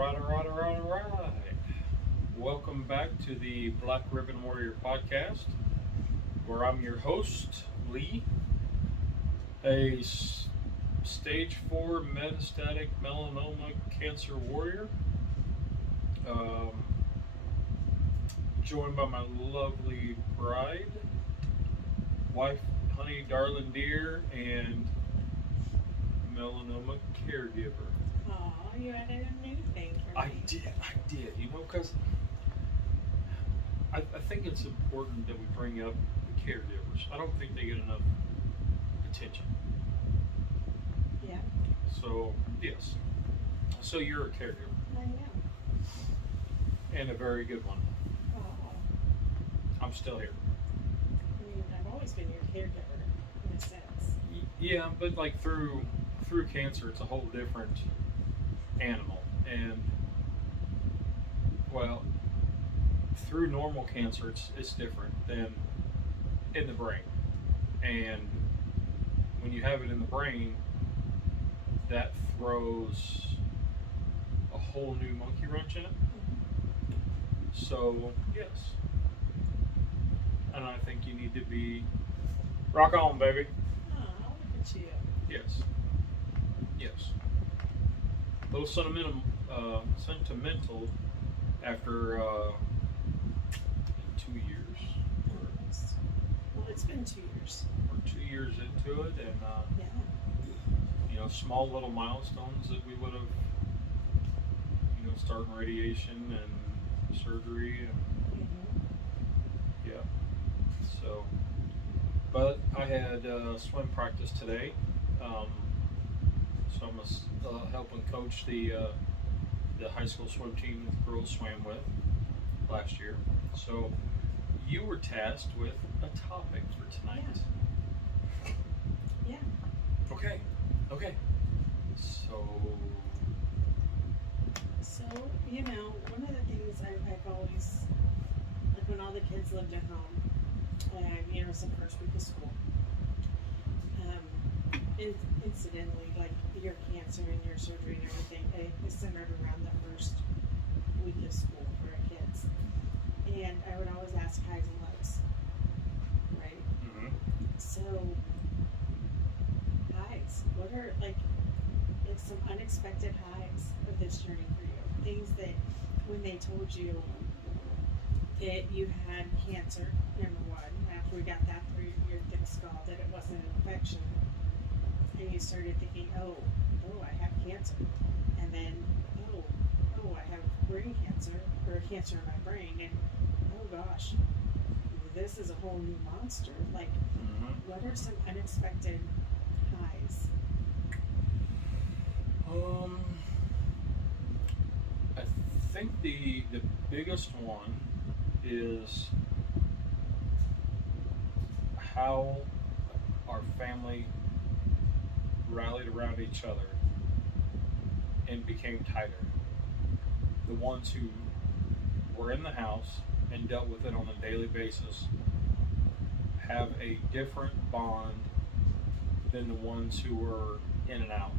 All right. Welcome back to the Black Ribbon Warrior podcast, where I'm your host, Lee, a stage 4 metastatic melanoma cancer warrior, joined by my lovely bride, wife, honey, darling dear, and melanoma caregiver. Oh, you added a new thing for me. I did, because I think it's important that we bring up the caregivers. I don't think they get enough attention. Yeah. So, yes. So you're a caregiver. I am. And a very good one. Oh. I'm still here. I mean, I've always been your caregiver, in a sense. Yeah, but like through cancer, it's a whole different animal. And, well, through normal cancer, it's different than in the brain. And when you have it in the brain, that throws a whole new monkey wrench in it. So, yes. And I think you need to be rock on, baby. Oh, look at you. Yes. Yes. A little sentimental after 2 years. Almost. Well, it's been 2 years. We're 2 years into it, and Yeah. Small little milestones that we would have, starting radiation and surgery, and yeah. So, but I had swim practice today, so I'm helping coach the high school swim team that the girls swam with last year. So you were tasked with a topic for tonight. Yeah. Okay. So, one of the things I've always, like when all the kids lived at home, and, it's the first week of school, incidentally, like your cancer and your surgery and everything, is centered around the first week of school for our kids. And I would always ask highs and lows, right? Mm-hmm. So, highs, what are, some unexpected highs of this journey for you? Things that when they told you that you had cancer, number one, after we got that through your thick skull, that it wasn't an infection, and you started thinking, oh, I have cancer, and then, oh, I have brain cancer, or cancer in my brain, and oh gosh, this is a whole new monster. What are some unexpected highs? I think the biggest one is how our family rallied around each other and became tighter. The ones who were in the house and dealt with it on a daily basis have a different bond than the ones who were in and out.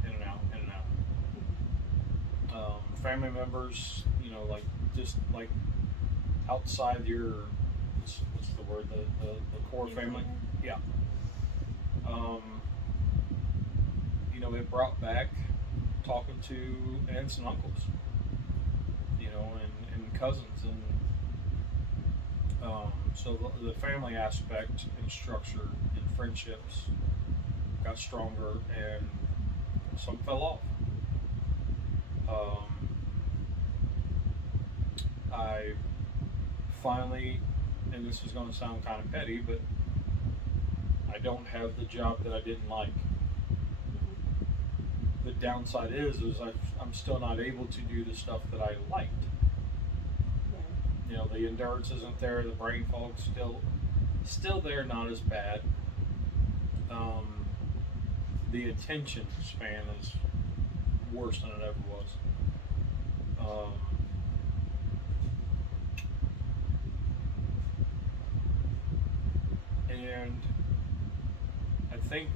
Family members, just outside your, what's the word, the core family? Yeah. It brought back talking to aunts and uncles, and cousins, and so the family aspect and structure and friendships got stronger, and some fell off. I finally, and this is going to sound kind of petty, but I don't have the job that I didn't like. The downside is I'm still not able to do the stuff that I liked. The endurance isn't there, the brain fog's still there, not as bad. The attention span is worse than it ever was. And I think,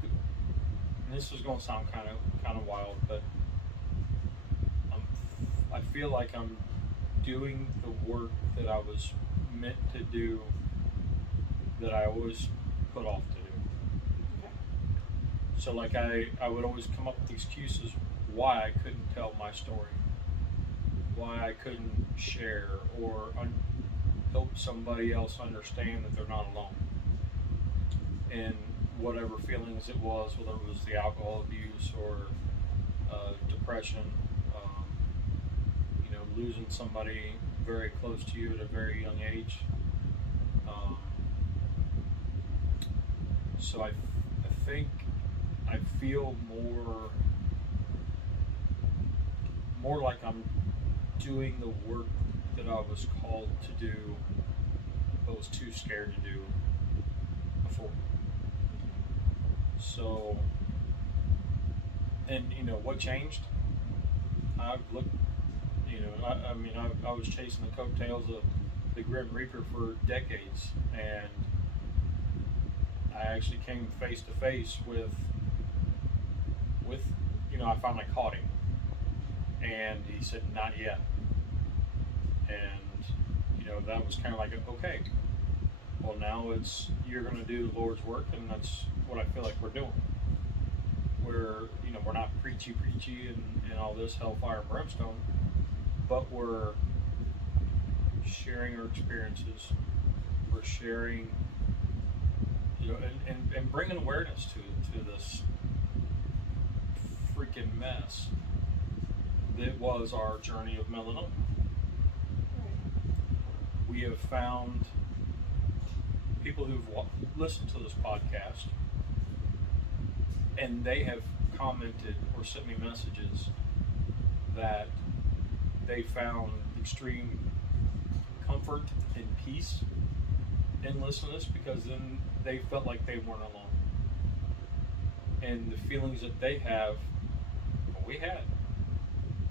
and this is going to sound kind of wild, but I feel like I'm doing the work that I was meant to do, that I always put off to do. Okay. So like I would always come up with excuses why I couldn't tell my story, why I couldn't share or help somebody else understand that they're not alone in whatever feelings it was, whether it was the alcohol abuse or depression, you know, losing somebody very close to you at a very young age. So I think I feel more like I'm doing the work that I was called to do, but was too scared to do before. So, and you know what changed? I've looked, you know, I mean, I was chasing the coattails of the Grim Reaper for decades, and I actually came face to face with, you know, I finally caught him, and he said, "Not yet." And you know, that was kind of like, okay, well now you're going to do the Lord's work, and that's what I feel like we're doing. You know, we're not preachy and all this hellfire and brimstone, but we're sharing our experiences. We're sharing, you know, and bringing awareness to this freaking mess that was our journey of melanoma. We have found people who've listened to this podcast, and they have commented or sent me messages that they found extreme comfort and peace in listening to this, because then they felt like they weren't alone. And the feelings that they have, we had.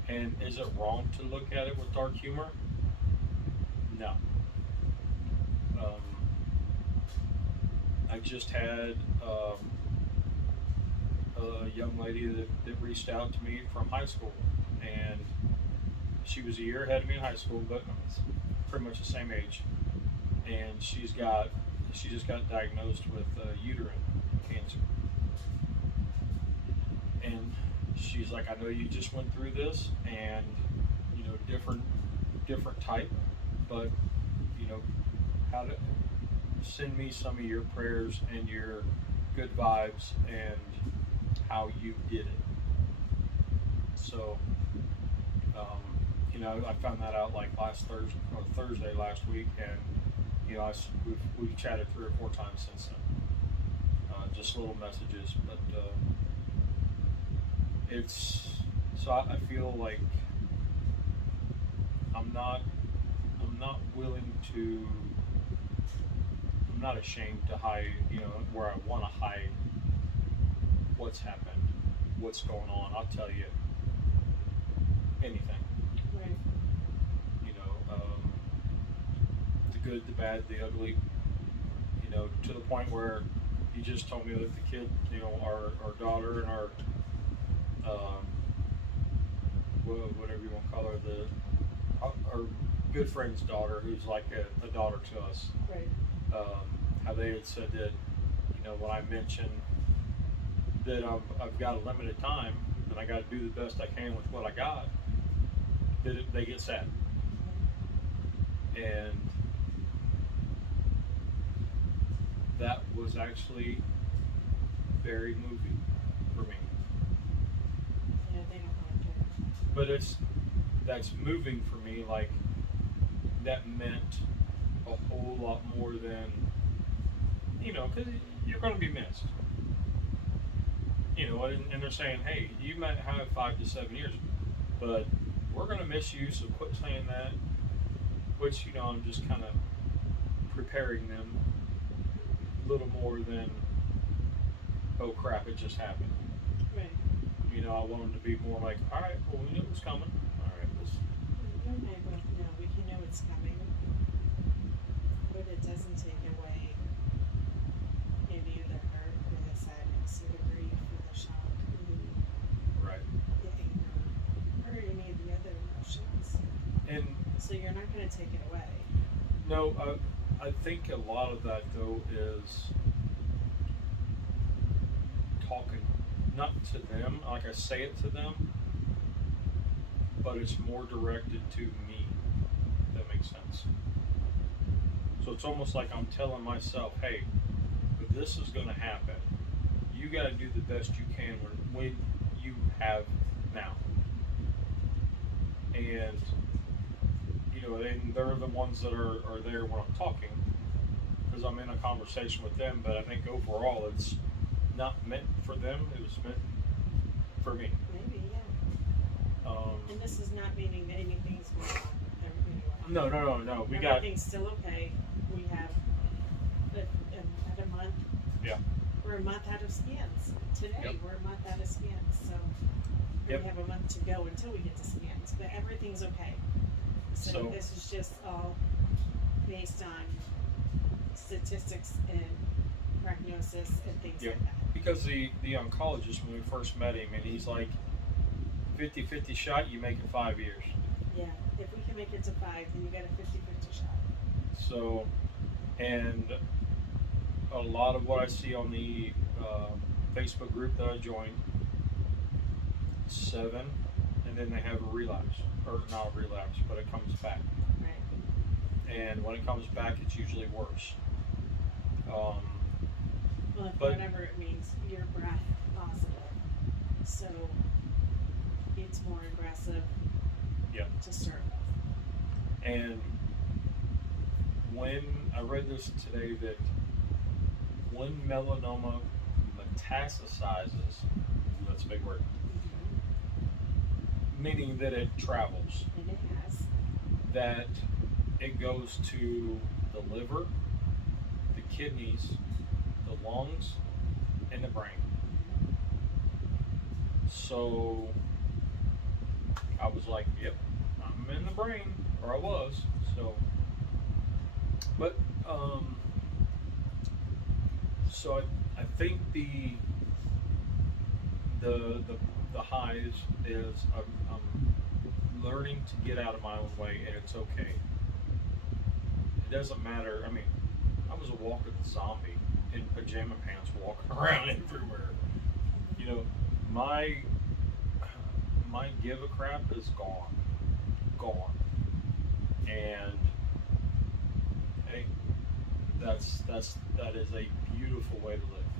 And is it wrong to look at it with dark humor? No. I just had a young lady that reached out to me from high school, and she was a year ahead of me in high school, but pretty much the same age. And she just got diagnosed with uterine cancer. And she's like, I know you just went through this, and you know, different type, but you know, how to send me some of your prayers and your good vibes and how you did it. So, you know, I found that out like last Thursday last week, and you know, we've chatted 3 or 4 times since then. Just little messages, but I feel like I'm not ashamed to hide, you know, where I want to hide what's happened, what's going on. I'll tell you anything. Right. You know, the good, the bad, the ugly. You know, to the point where he just told me that the kid, you know, our daughter and our whatever you want to call her, our good friend's daughter, who's like a daughter to us. Right. How they had said that, you know, when I mentioned that I've got a limited time and I got to do the best I can with what I got, that they get sad. And that was actually very moving for me. Yeah, they don't like it. But that's moving for me. Like, that meant a whole lot more than, you know, because you're going to be missed. You know, and they're saying, hey, you might have 5 to 7 years, but we're going to miss you, so quit saying that. Which, you know, I'm just kind of preparing them a little more than, oh crap, it just happened. Right. You know, I want them to be more like, all right, well, we knew it was coming. All right, You and I both know we can know it's coming, but it doesn't take away any of the hurt or the sadness or the grief or the shock or right. the anger or any of the other emotions. So you're not going to take it away. No, I think a lot of that though is talking not to them, like I say it to them, but it's more directed to me. If that makes sense. So it's almost like I'm telling myself, hey, this is going to happen. You got to do the best you can when you have now. And, you know, and they're the ones that are there when I'm talking, because I'm in a conversation with them, but I think overall it's not meant for them, it was meant for me. Maybe, yeah. And this is not meaning that anything's going on with everybody. No. Everything's still okay. We have a month. Yeah. We're a month out of scans. Today, yep. We're a month out of scans. So we have a month to go until we get to scans. But everything's okay. So this is just all based on statistics and prognosis and things like that. Because the oncologist, when we first met him, and he's like, 50-50 shot, you make it 5 years. Yeah, if we can make it to 5, then you got a 50-50 shot. So, and a lot of what I see on the Facebook group that I joined, 7, and then they have a relapse, or not a relapse, but it comes back. Right. And when it comes back, it's usually worse. Well, whatever it means, you're breath positive, so it's more aggressive. Yeah. To start with. And when I read this today, that when melanoma metastasizes, that's a big word, meaning that it travels. And it has. That it goes to the liver, the kidneys, the lungs, and the brain. So I was like, yep, I'm in the brain, or I was. So, but so I think the highs is I'm learning to get out of my own way, and it's okay. It doesn't matter. I mean, I was a walking zombie in pajama pants, walking around everywhere. You know, my give a crap is gone, and hey, that is a beautiful way to live,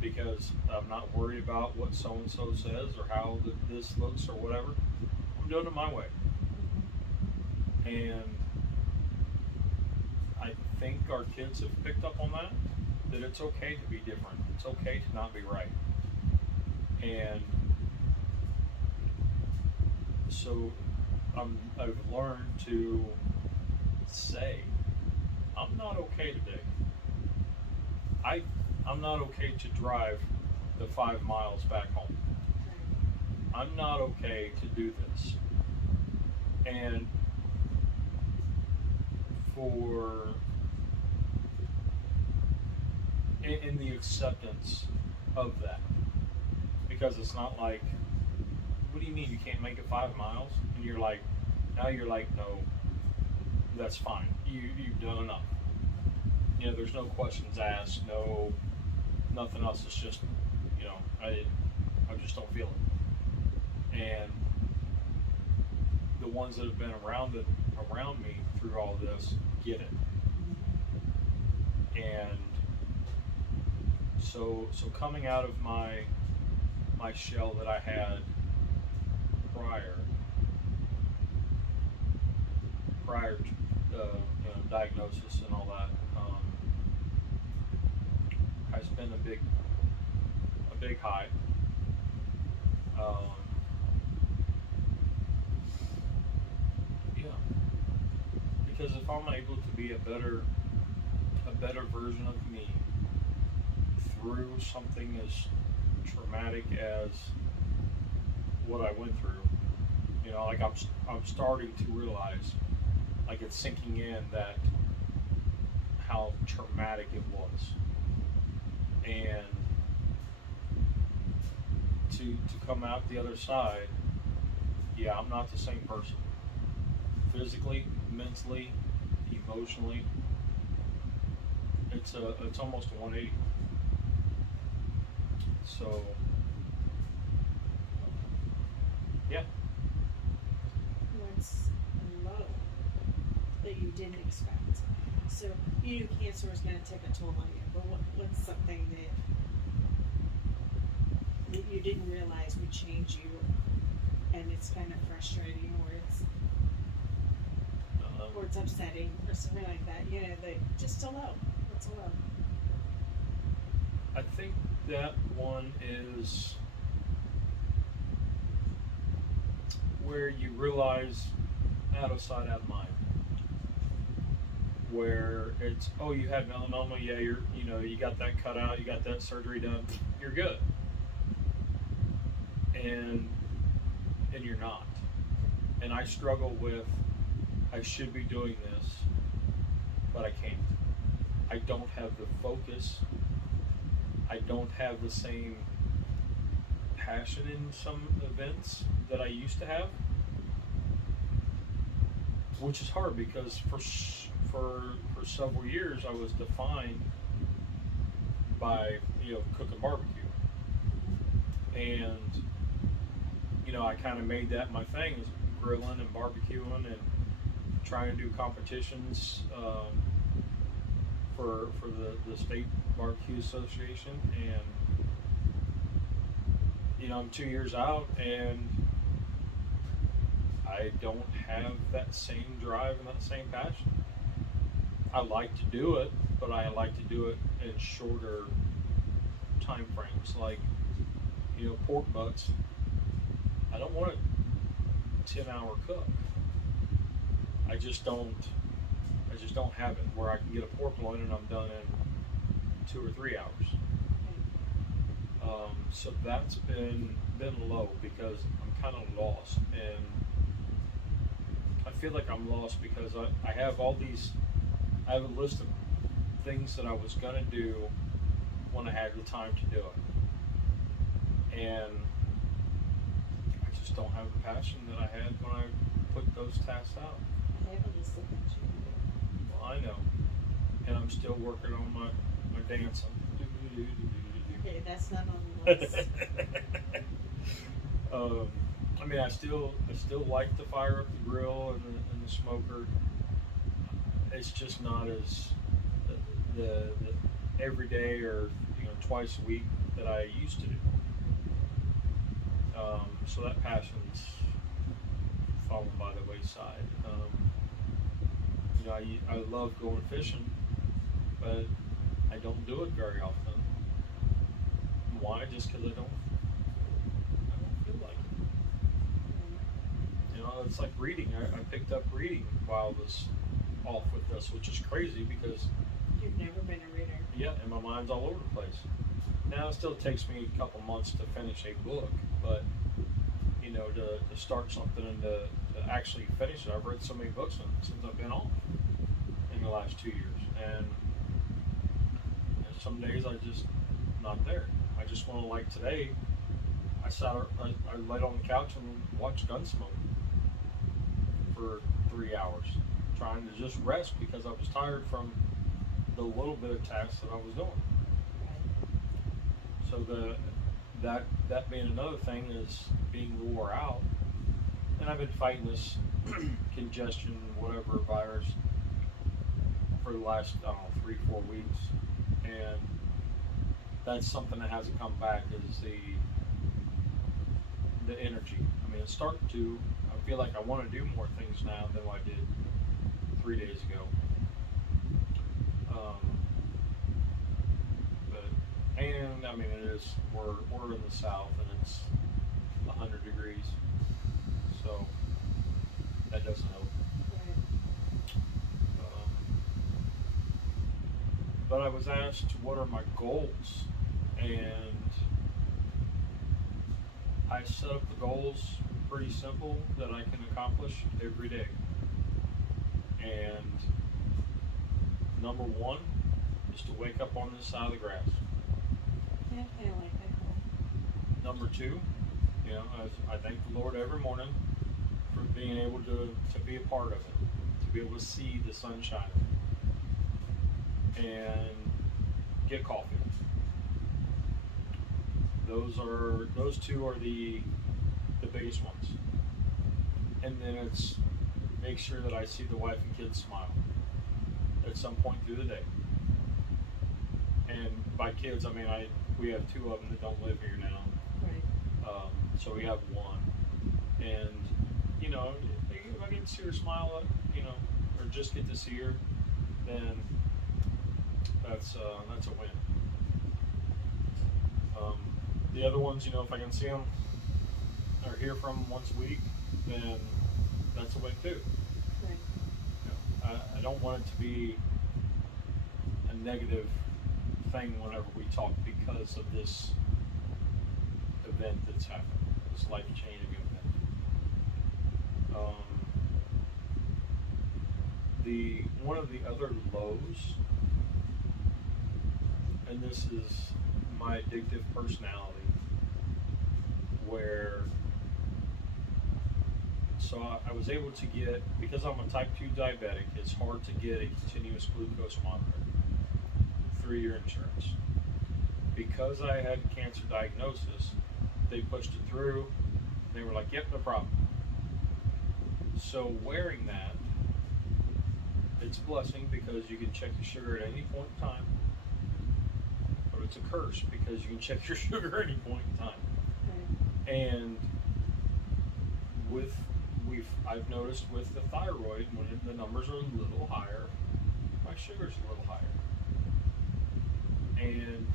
because I'm not worried about what so and so says or how this looks or whatever. I'm doing it my way, and I think our kids have picked up on that it's okay to be different. It's okay to not be right, and so I've learned to say, I'm not okay today. I'm not okay to drive the 5 miles back home. I'm not okay to do this. And in the acceptance of that, because it's not like, what do you mean you can't make it 5 miles? And you're like, no, that's fine. You've done enough. You know, there's no questions asked, no, nothing else. It's just, you know, I just don't feel it. And the ones that have been around me through all this get it. And so coming out of my shell that I had prior to diagnosis and all that, has been a big high. Yeah, because if I'm able to be a better version of me through something as traumatic as what I went through, you know, like I'm starting to realize, like it's sinking in that how traumatic it was, and to come out the other side, yeah, I'm not the same person. physically, mentally, emotionally. It's almost a 180. So yeah. What's low that you didn't expect? So you knew cancer was going to take a toll on you, but what's something that you didn't realize would change you, and it's kind of frustrating, or it's upsetting, or something like that? You know, just a low. What's a low? I think that one is where you realize out of sight, out of mind. Where it's, oh, you had melanoma, yeah, you got that cut out, you got that surgery done, you're good. And you're not. And I struggle with, I should be doing this, but I can't. I don't have the focus. I don't have the same passion in some events that I used to have, which is hard because for several years I was defined by cooking barbecue, and I kind of made that my thing, is grilling and barbecuing and trying to do competitions for the state barbecue association. And I'm 2 years out and I don't have that same drive and that same passion. I like to do it, but I like to do it in shorter time frames. Like, pork butts, I don't want a 10-hour cook. I just don't have it where I can get a pork loin and I'm done in 2 or 3 hours. So that's been low because I'm kind of lost, and I feel like I'm lost because I have I have a list of things that I was gonna do when I had the time to do it, and I just don't have the passion that I had when I put those tasks out. I have a list of things you can do. Well, I know, and I'm still working on my dancing. Okay, that's not on the list. I mean, I still like to fire up the grill and the smoker. It's just not as the every day or twice a week that I used to do. So that passion's fallen by the wayside. I love going fishing, but I don't do it very often. Why? Just because I don't feel like it. It's like reading. I picked up reading while I was off with this, which is crazy because you've never been a reader. Yeah, and my mind's all over the place. Now it still takes me a couple months to finish a book, but to start something and to actually finish it. I've read so many books since I've been off in the last 2 years, and some days I just not there. I just want to, like today, I laid on the couch and watched Gunsmoke for 3 hours, trying to just rest because I was tired from the little bit of tasks that I was doing. So that being another thing is being wore out, and I've been fighting this congestion, whatever virus, for the last 3-4 weeks, and that's something that hasn't come back, is the energy. I mean, it's starting to. I feel like I want to do more things now than I did 3 days ago. And I mean, we're in the south and it's 100 degrees, so that doesn't help. But I was asked what are my goals, and I set up the goals pretty simple that I can accomplish every day. And number one is to wake up on this side of the grass. Yeah, I like that goal. Number two, I thank the Lord every morning for being able to be a part of it, to be able to see the sunshine and get coffee. Those two are the biggest ones. And then it's make sure that I see the wife and kids smile at some point through the day. And by kids, I mean we have two of them that don't live here now. Right. So we have one. And, you know, if I get to see her smile, you know, or just get to see her, then that's a win. The other ones, you know, if I can see them or hear from them once a week, then that's a win too. Right. You know, I don't want it to be a negative thing whenever we talk because of this event that's happened, this life-changing event. One of the other lows, and this is my addictive personality, where I was able to get, because I'm a type 2 diabetic, it's hard to get a continuous glucose monitor through your insurance. Because I had cancer diagnosis, they pushed it through. They were like, yep, no problem. So wearing that, it's a blessing because you can check your sugar at any point in time. But it's a curse because you can check your sugar at any point in time. Okay. And I've noticed with the thyroid, when the numbers are a little higher, my sugar's a little higher. And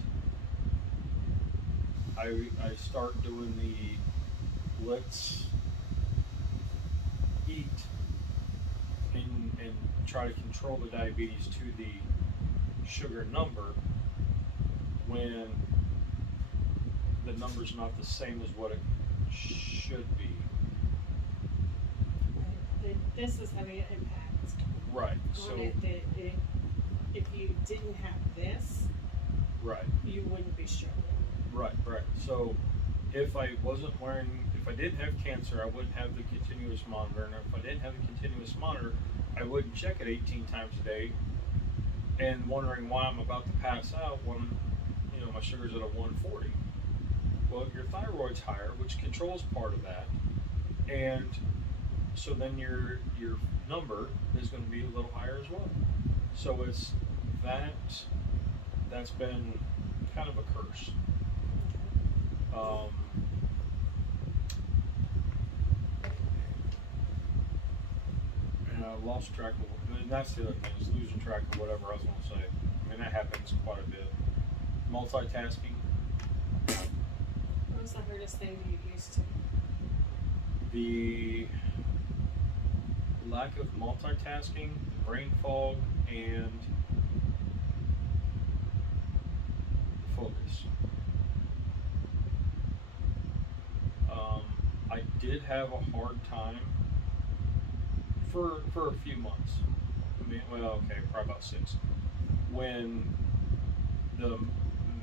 I start doing the let's eat and try to control the diabetes to the sugar number when the number's not the same as what it should be. Right. This is having an impact. Right. On it that if you didn't have this, right, you wouldn't be struggling. Right. So if I didn't have cancer, I wouldn't have the continuous monitor, and if I didn't have the continuous monitor, I wouldn't check it 18 times a day and wondering why I'm about to pass out when, you know, my sugar's at a 140. Well, your thyroid's higher, which controls part of that, and so then your number is going to be a little higher as well. So it's that's been kind of a curse. And I lost track of, and that's the other thing, is losing track of whatever I was going to say. I mean, that happens quite a bit. Multitasking. What was the hardest thing you used to? The lack of multitasking, brain fog, and focus. I did have a hard time for a few months. I mean, well, okay, probably about 6. When the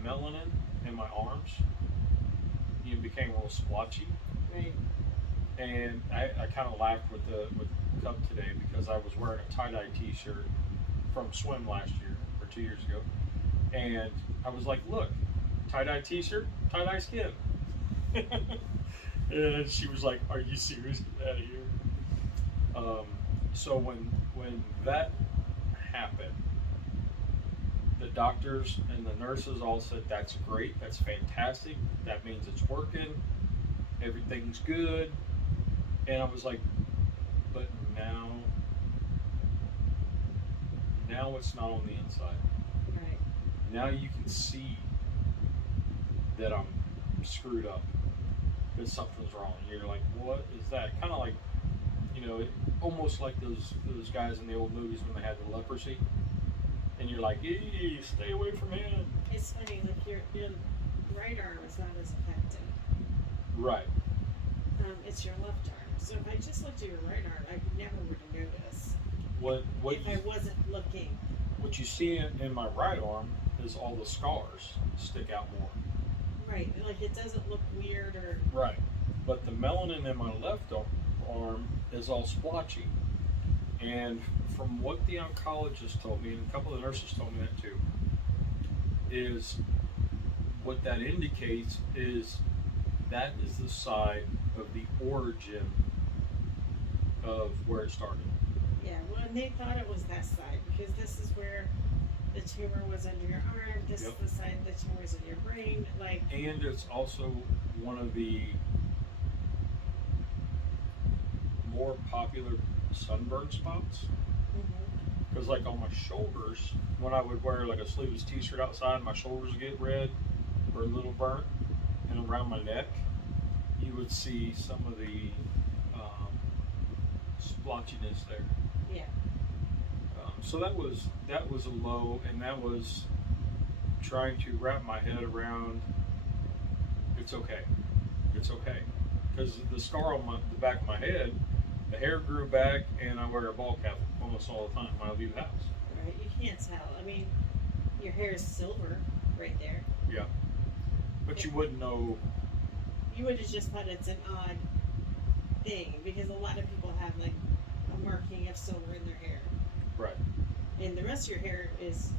melanin in my arms, you know, became a little splotchy. Right. And I kind of laughed with the cup today because I was wearing a tie-dye t-shirt from swim last year or 2 years ago, and I was like, look, tie-dye t-shirt, tie-dye skin. And she was like, are you serious? Get out of here. So when that happened, the doctors and the nurses all said, that's great, that's fantastic, that means it's working, everything's good. And I was like, but now it's not on the inside. Right. Now you can see that I'm screwed up, that something's wrong. You're like, what is that? Kind of like, you know, almost like those guys in the old movies when they had the leprosy, and you're like, hey, stay away from him. It's funny, like your right arm is not as affected. Right. It's your left arm. So if I just looked at your right arm, I never would have noticed. If I wasn't looking. What you see in my right arm is all the scars stick out more. Right, like it doesn't look weird or. Right, but the melanin in my left arm is all splotchy. And from what the oncologist told me, and a couple of the nurses told me that too, is what that indicates is that is the side of the origin of where it started. Yeah, well, and they thought it was that side because this is where the tumor was under your arm. This is the side the tumor is in your brain. Like, and it's also one of the more popular sunburn spots. Because like on my shoulders, when I would wear like a sleeveless t-shirt outside, my shoulders would get red or a little burnt, and around my neck, you would see some of the splotchiness there. Yeah. So that was a low, and that was trying to wrap my head around. It's okay, because the scar on the back of my head, the hair grew back, and I wear a ball cap almost all the time when I leave the house. Right, you can't tell. I mean, your hair is silver right there. Yeah, but you wouldn't know. You would have just thought it's an odd thing because a lot of people have like a marking of silver in their hair. Right. And the rest of your hair is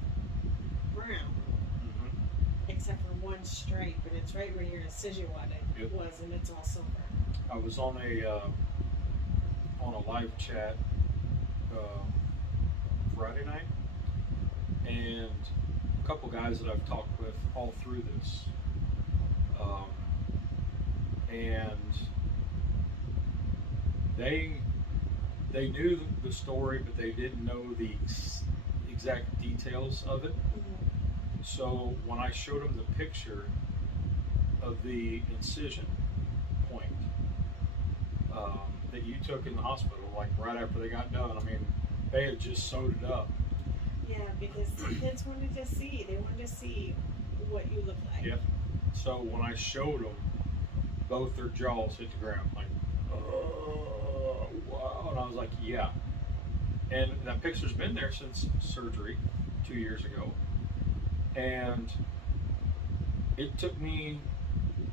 brown, except for one stripe, and it's right where your incision was, and it's all silver. I was on a live chat Friday night, and a couple guys that I've talked with all through this, and they knew the story, but they didn't know the exact details of it. So when I showed them the picture of the incision point that you took in the hospital, like right after they got done, I mean, they had just sewed it up. Yeah, because the kids wanted to see. They wanted to see what you look like. Yep. So when I showed them, both their jaws hit the ground, like, oh, wow. And I was like, yeah. And that picture's been there since surgery 2 years ago. And it took me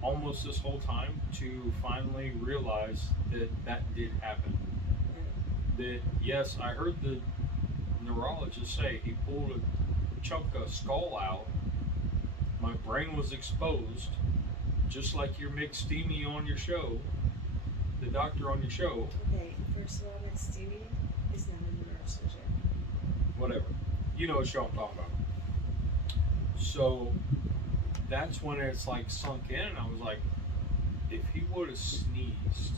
almost this whole time to finally realize that that did happen. That, yes, I heard the neurologist say he pulled a chunk of skull out. My brain was exposed, just like your Mick Steamy on your show, the doctor on your show. Okay, first of all, Mick Steamy is not a neurosurgeon. Whatever. You know what show I'm talking about. So that's when it's like sunk in, and I was like, if he would have sneezed,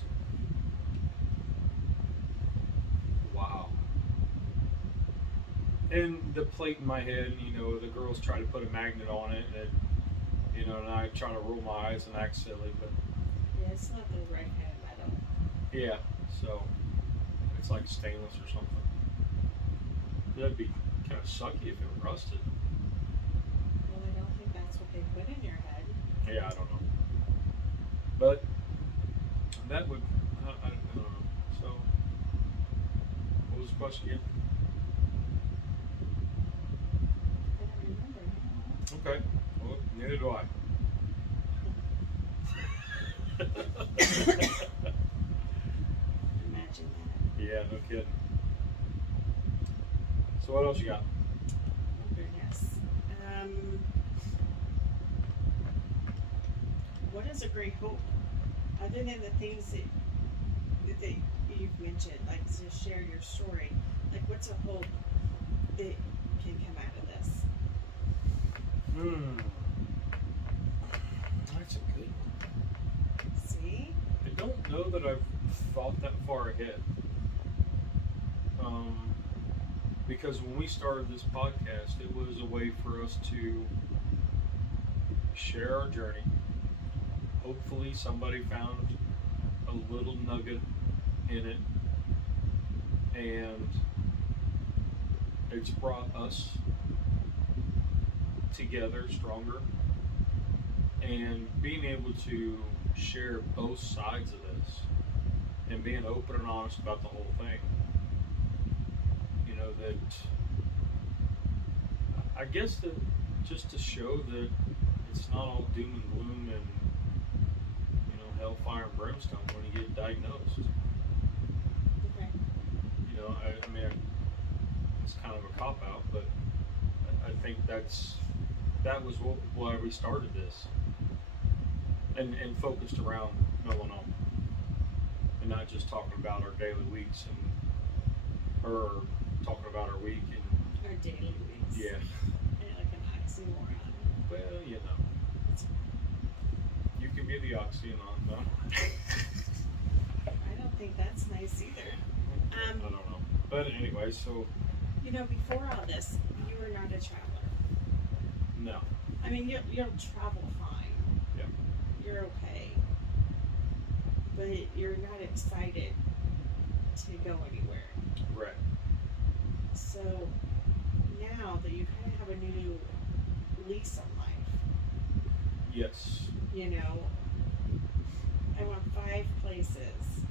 wow. And the plate in my head, you know, the girls try to put a magnet on it, and you know, and I try to roll my eyes and act silly, but yeah, it's not the right kind of metal. Yeah, so it's like stainless or something. That'd be kind of sucky if it rusted. Well, I don't think that's what they put in your head. Yeah, I don't know. But that would, I don't know. So, what was the question again? I don't remember now. Okay. Well, neither do I. Imagine that. Yeah, no kidding. So what else you got? Yes. What is a great hope? Other than the things that you've mentioned, like to share your story, like what's a hope that can come out of this? That's a good one. See? I don't know that I've thought that far ahead. Because when we started this podcast, it was a way for us to share our journey. Hopefully somebody found a little nugget in it, and it's brought us together stronger, and being able to share both sides of this and being open and honest about the whole thing. You know, that I guess that just to show that it's not all doom and gloom and, you know, hellfire and brimstone when you get diagnosed. know, I mean, it's kind of a cop out, but I think that was why we started this, and focused around melanoma, and not just talking about our daily weeks or talking about our week and Our daily weeks. yeah. Like an oxymoron. Well, you know, you can be the oxymoron, no? I don't think that's nice either. I don't know, but anyway, so You know, before all this, you were not a traveler. no, I mean, you'll travel fine. yeah, You're okay. But you're not excited to go anywhere. right, So now that you kind of have a new lease on life, yes, you know, I want 5 places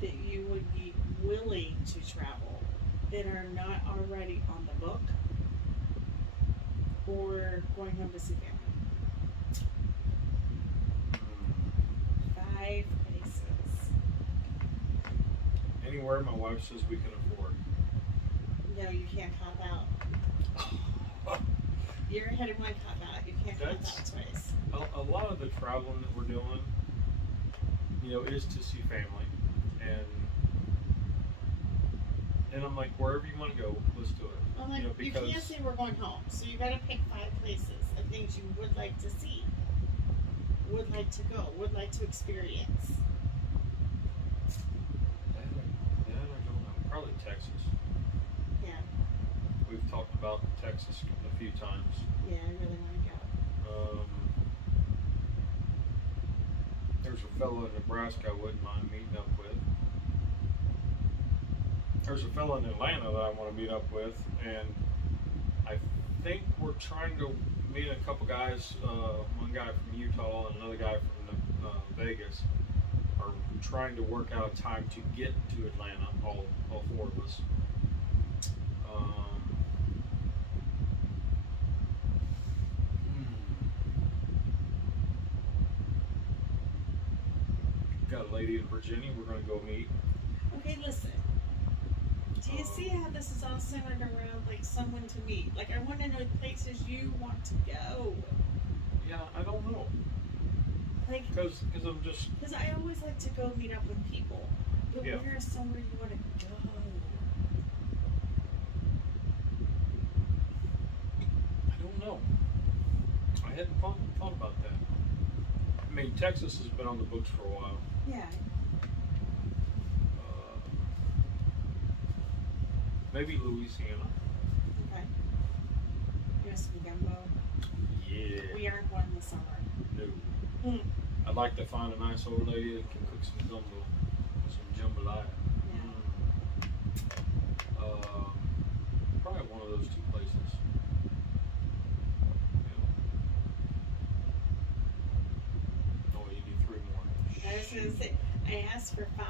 that you would be willing to travel that are not already on the book or going home to see family. 5 places. anywhere my wife says we can afford. No, you can't cop out. You're ahead of one cop out. You can't cop That's- out twice. A lot of the traveling that we're doing, you know, is to see family, and I'm like, wherever you want to go, let's do it. Well, like, you know, you can't say we're going home, so you gotta pick 5 places of things you would like to see, would like to go, would like to experience. I don't know. Probably Texas. Yeah, We've talked about Texas a few times. yeah, I really want to go. There's a fellow in Nebraska I wouldn't mind meeting up with. There's a fellow in Atlanta that I want to meet up with, and I think we're trying to meet a couple guys. One guy from Utah and another guy from Vegas are trying to work out a time to get to Atlanta. All 4 of us. Got a lady in Virginia we're going to go meet. Okay, listen. Do you see how this is all centered around like someone to meet? Like, I want to know places you want to go. Yeah, I don't know. Like, Because I'm just... because I always like to go meet up with people. But Yeah. where is somewhere you want to go? I don't know. I hadn't thought about that. I mean, Texas has been on the books for a while. Yeah. Maybe Louisiana. Okay. You want some gumbo? Yeah. We aren't going this summer. No. Mm. I'd like to find a nice old lady that can cook some gumbo, some jambalaya. Yeah. Probably one of those 2 places. Yeah. Oh, you need 3 more. I was going to say, I asked for 5.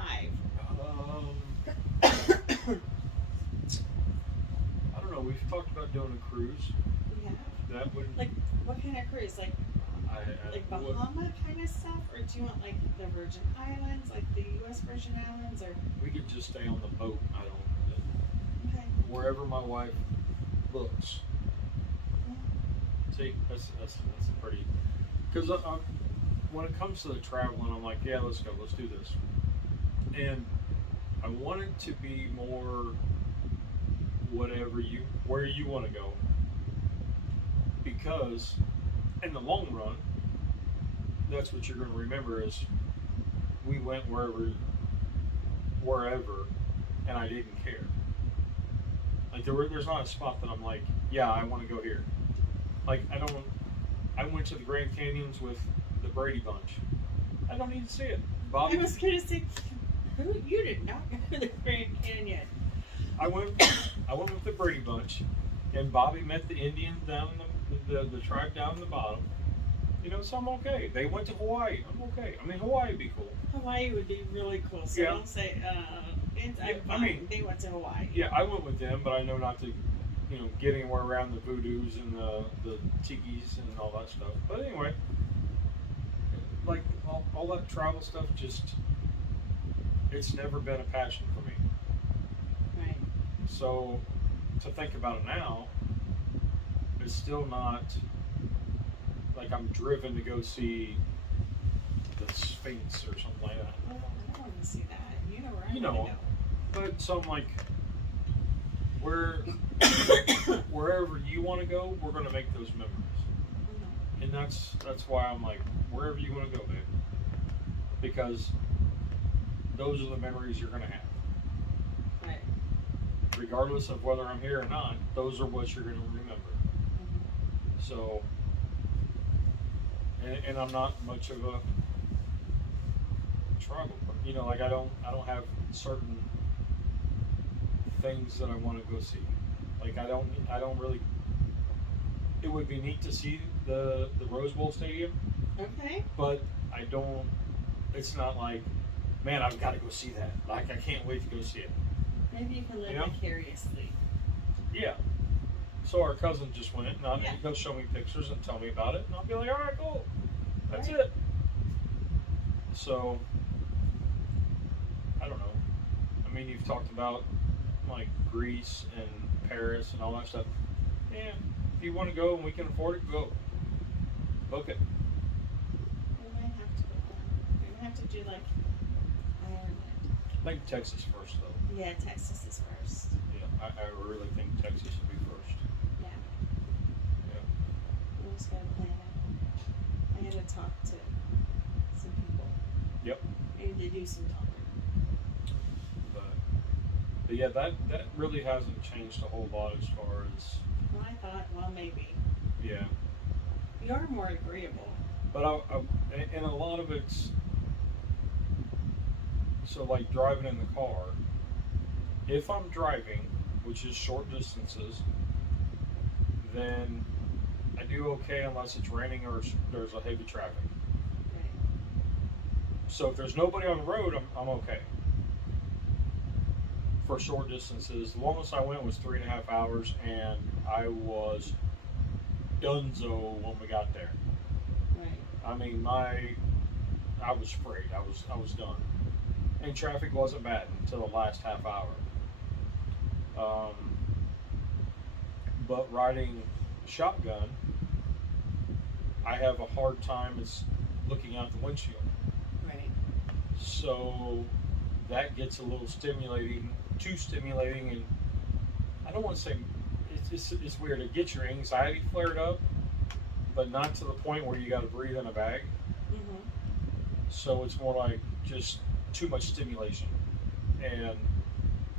I don't know. We've talked about doing a cruise. We have. That would Like, what kind of cruise? Like Bahama kind of stuff? Or do you want like the Virgin Islands, like the U.S. Virgin Islands? Or we could just stay on the boat. I don't. okay. Wherever my wife looks. See, that's a pretty. Because when it comes to the traveling, I'm like, yeah, let's go, let's do this. And I want it to be more where you want to go. Because in the long run, that's what you're going to remember is we went wherever, and I didn't care. Like there's not a spot that I'm like, yeah, I want to go here. Like I went to the Grand Canyons with the Brady Bunch. I don't need to see it. Bobby, I was going to say, you did not go to the Grand Canyon. I went with the Brady Bunch, and Bobby met the Indians down in the tribe down in the bottom. You know, so I'm okay. They went to Hawaii. I'm okay. I mean, Hawaii would be cool. Hawaii would be really cool. So Yeah. don't say, I'm fine. I mean, they went to Hawaii. Yeah, I went with them, but I know not to, get anywhere around the voodoos and the tikis and all that stuff. But anyway, like all that travel stuff, it's never been a passion for me. Right. So to think about it now, it's still not like I'm driven to go see the Sphinx or something like that. Well, I don't want to see that. You know where I You want know. to go. But so I'm like, wherever you want to go, we're going to make those memories. Mm-hmm. And that's why I'm like, wherever you want to go, babe. Because those are the memories you're going to have. Right. Regardless of whether I'm here or not, those are what you're going to remember. Mm-hmm. So, and I'm not much of a travel, you know, like I don't have certain things that I want to go see. Like I don't really. It would be neat to see the Rose Bowl Stadium. Okay. But I don't. It's not like, man, I've got to go see that. Like I can't wait to go see it. Maybe you can live vicariously. Yeah. So our cousin just went, and Yeah. he'll show me pictures and tell me about it, and I'll be like, all right, cool. That's Right. it. So I don't know. I mean, you've talked about like Greece and Paris and all that stuff. Yeah, if you want to go and we can afford it, go. Book it. We might have to go down. We might have to do like Ireland. I think Texas first, though. Yeah, Texas is first. Yeah, I really think Texas would be first. Yeah. Yeah. We just gotta plan it. I gotta talk to some people. Yep. Maybe to do some talking. But yeah, that really hasn't changed a whole lot as far as. Well, I thought, well, maybe. Yeah. You are more agreeable. But and a lot of it's. So like driving in the car, if I'm driving, which is short distances, then I do okay unless it's raining or there's a heavy traffic. Right. So if there's nobody on the road, I'm okay. For short distances, the longest I went was 3.5 hours, and I was donezo when we got there. Right. I mean, I was afraid. I was done. And traffic wasn't bad until the last half hour. But riding shotgun, I have a hard time looking out the windshield. Right. So that gets a little too stimulating, and I don't want to say it's weird. It gets your anxiety flared up, but not to the point where you got to breathe in a bag. Mm-hmm. So it's more like just too much stimulation.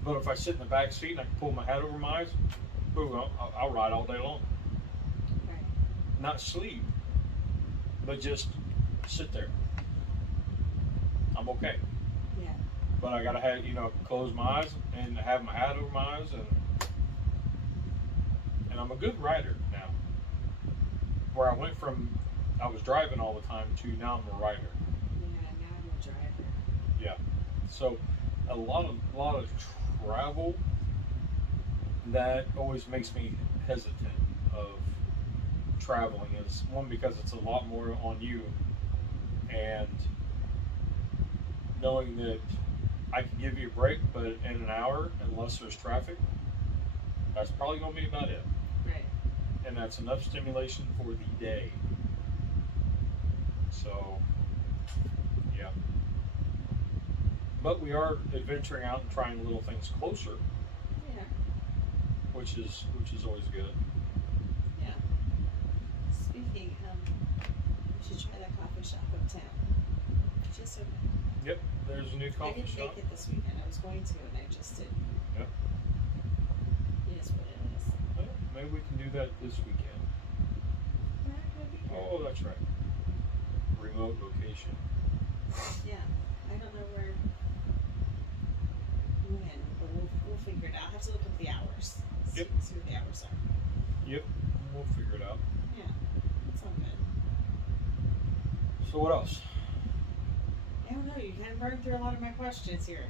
But if I sit in the back seat and I can pull my hat over my eyes, boom, I'll ride all day long. Right. Not sleep, but just sit there. I'm okay. Yeah. But I gotta have, close my eyes and have my hat over my eyes, and I'm a good rider now. Where I went from, I was driving all the time to now I'm a rider. Yeah, now I'm a driver. Yeah. So a lot of travel that always makes me hesitant of traveling is one, because it's a lot more on you, and knowing that I can give you a break, but in an hour, unless there's traffic, that's probably going to be about it. Right. And that's enough stimulation for the day. So, yeah. But we are adventuring out and trying little things closer, Yeah. which is always good. Yeah. Speaking, we should try that coffee shop uptown. Just opened. Yep, there's a new I coffee didn't shop. make it this weekend. I was going to, and I just didn't. Yep. It is what it is. Well, maybe we can do that this weekend. We're not gonna be here. Oh, that's right. Remote location. Yeah. I don't know when, but we'll figure it out. I have to look up the hours. Yep. See what the hours are. Yep, we'll figure it out. Yeah. It's all good. So what else? I don't know. You kind of burned through a lot of my questions here.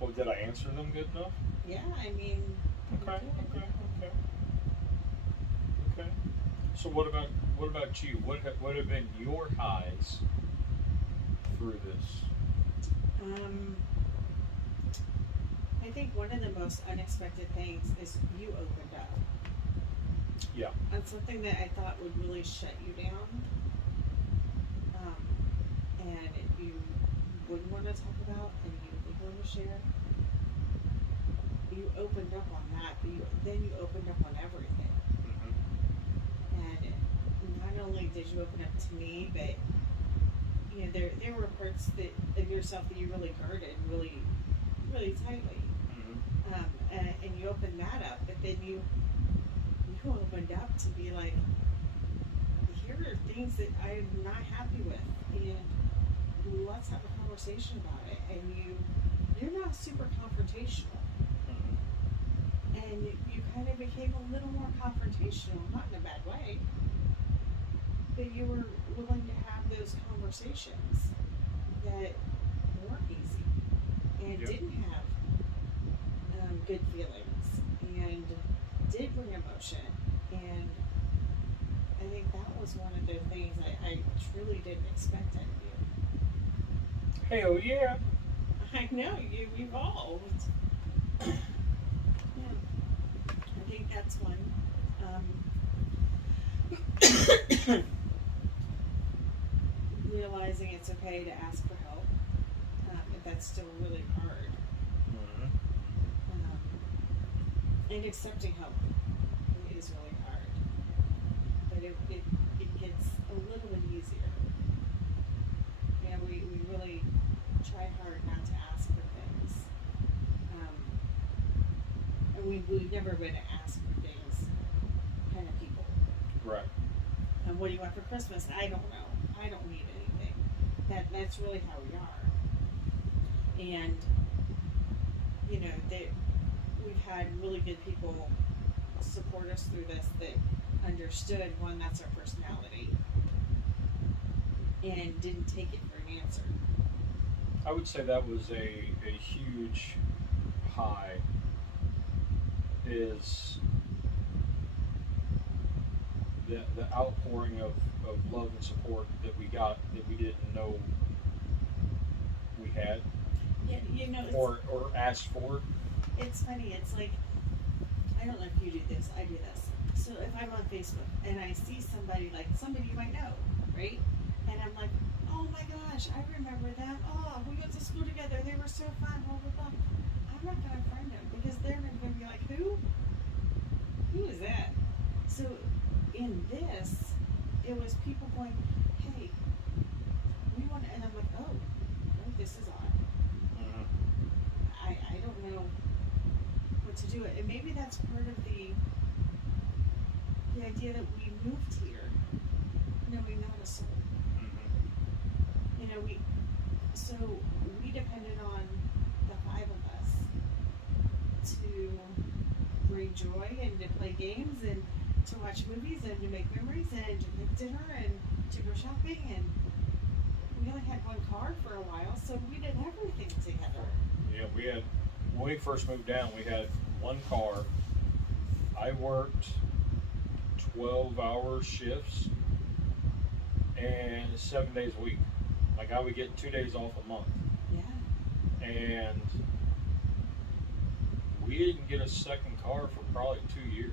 Well, did I answer them good enough? Yeah, I mean. Okay. So what about you? What have been your highs through this? I think one of the most unexpected things is you opened up. Yeah. On something that I thought would really shut you down. And you wouldn't want to talk about and you wouldn't want to share. You opened up on that, but then you opened up on everything. And not only did you open up to me, but you know there were parts of yourself that you really guarded really, really tightly. And you opened that up, but then you opened up to be like, here are things that I'm not happy with, and let's have a conversation about it. And you're not super confrontational. And you kind of became a little more confrontational, not in a bad way, but you were willing to have those conversations that weren't easy and didn't have good feelings and did bring emotion. And I think that was one of the things I truly didn't expect out of you. Hell yeah. I know, you evolved. Yeah. I think that's one. Realizing it's okay to ask for help, if that's still really hard. And accepting help is really hard. But it gets a little bit easier. You know, we really try hard not to ask for things. And we've never been asked for things kind of people. Right. And what do you want for Christmas? I don't know. I don't need anything. That's really how we are. And you know, we've had really good people support us through this that understood, one, that's our personality, and didn't take it for an answer. I would say that was a huge high, is the outpouring of love and support that we got that we didn't know we had. Yeah, you know, or asked for. It's funny, it's like, I don't know if you do this, I do this. So if I'm on Facebook and I see somebody, like somebody you might know, right? And I'm like, oh my gosh, I remember them. Oh, we went to school together, they were so fun, blah, blah, blah. I'm not going to friend them because they're going to be like, who? Who is that? So in this, it was people going, hey, we want to, and I'm like, oh, this is odd. I don't know what to do. And maybe that's part of the idea that we moved here knowing not a soul. You know, we depended on the five of us to bring joy and to play games and to watch movies and to make memories and to make dinner and to go shopping, and we only had one car for a while, so we did everything together. Yeah, when we first moved down, we had one car. I worked 12-hour shifts and 7 days a week. Like I would get 2 days off a month. Yeah. And we didn't get a second car for probably 2 years.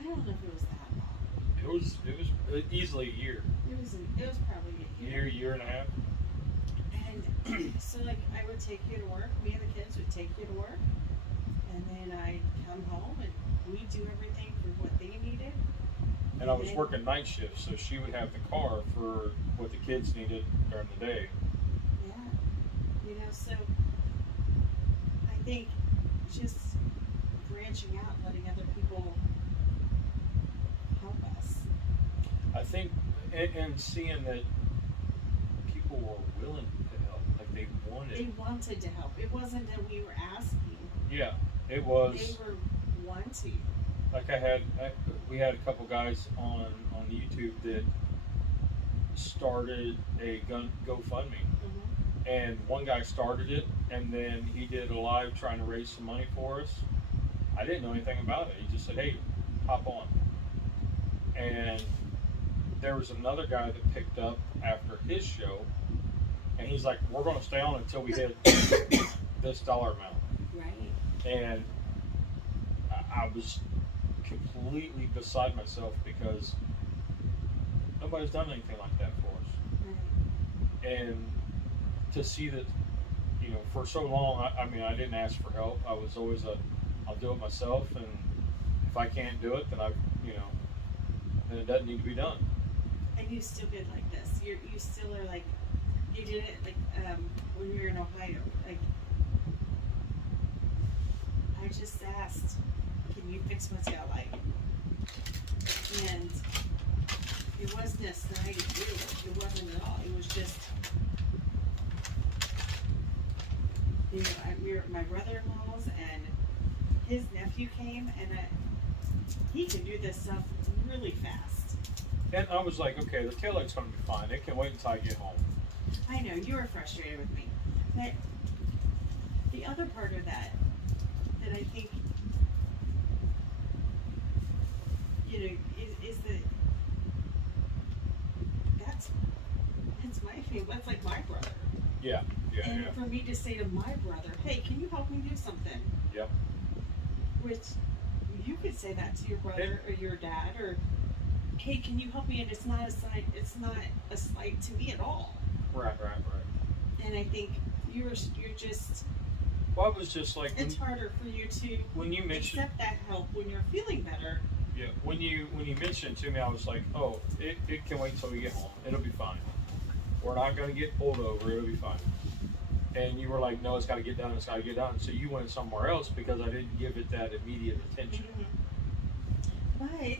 I don't know if it was that long. It was easily a year. It was probably a Year and a half. And so like I would take you to work, me and the kids would take you to work, and then I'd come home and we'd do everything for what they needed. And I was working night shifts, so she would have the car for what the kids needed during the day. Yeah. You know, so I think just branching out, letting other people help us. I think, and seeing that people were willing to help, like they wanted. They wanted to help. It wasn't that we were asking. Yeah, it was. They were wanting. Like we had a couple guys on YouTube that started a GoFundMe. And one guy started it, and then he did a live trying to raise some money for us. I didn't know anything about it. He just said, hey, hop on. And there was another guy that picked up after his show, And he's like, we're going to stay on until we hit this dollar amount. Right. And I was completely beside myself because nobody's done anything like that for us. Right. And to see that, you know, for so long, I mean, I didn't ask for help. I was always I'll do it myself, and if I can't do it, then then it doesn't need to be done. And you still did like this. You still are like, you did it like when you were in Ohio. Like, I just asked, can you fix my tail light? And it wasn't a snide to do it. It wasn't at all. It was just, you know, we were at my brother-in-law's, and his nephew came, and he can do this stuff really fast. And I was like, okay, the tail light's going to be fine. It can wait until I get home. I know, you were frustrated with me. But the other part of that I think, you know, is that that's my opinion. That's like my brother. Yeah. And for me to say to my brother, hey, can you help me do something? Yep. Which you could say that to your brother or your dad, or hey, can you help me? And it's not a slight. It's not a slight to me at all. Right. And I think you're just. Well, I was just like. It's harder for you to when you mentioned accept that help when you're feeling better. Yeah. When you mentioned it to me, I was like, oh, it can wait till we get home. It'll be fine. We're not going to get pulled over. It'll be fine. And you were like, no, it's got to get done. It's got to get done. So you went somewhere else because I didn't give it that immediate attention. Mm-hmm. But it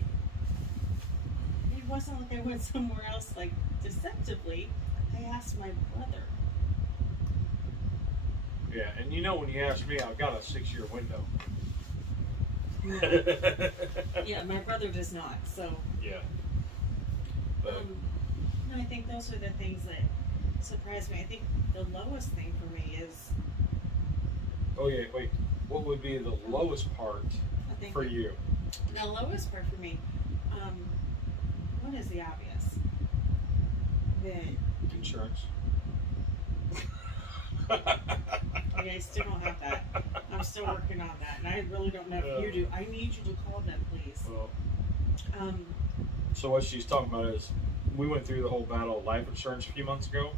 wasn't like I went somewhere else, like deceptively. I asked my brother. Yeah, and you know when you ask me, I've got a 6-year window. Yeah, my brother does not. So. Yeah. But. No, I think those are the things that surprise me. I think the lowest thing for me is. Oh yeah, wait. What would be the lowest part for you? The lowest part for me, what is the obvious? The insurance. Okay, I still don't have that. I'm still working on that, and I really don't know if you do. I need you to call them, please. Well, so what she's talking about is we went through the whole battle of life insurance a few months ago.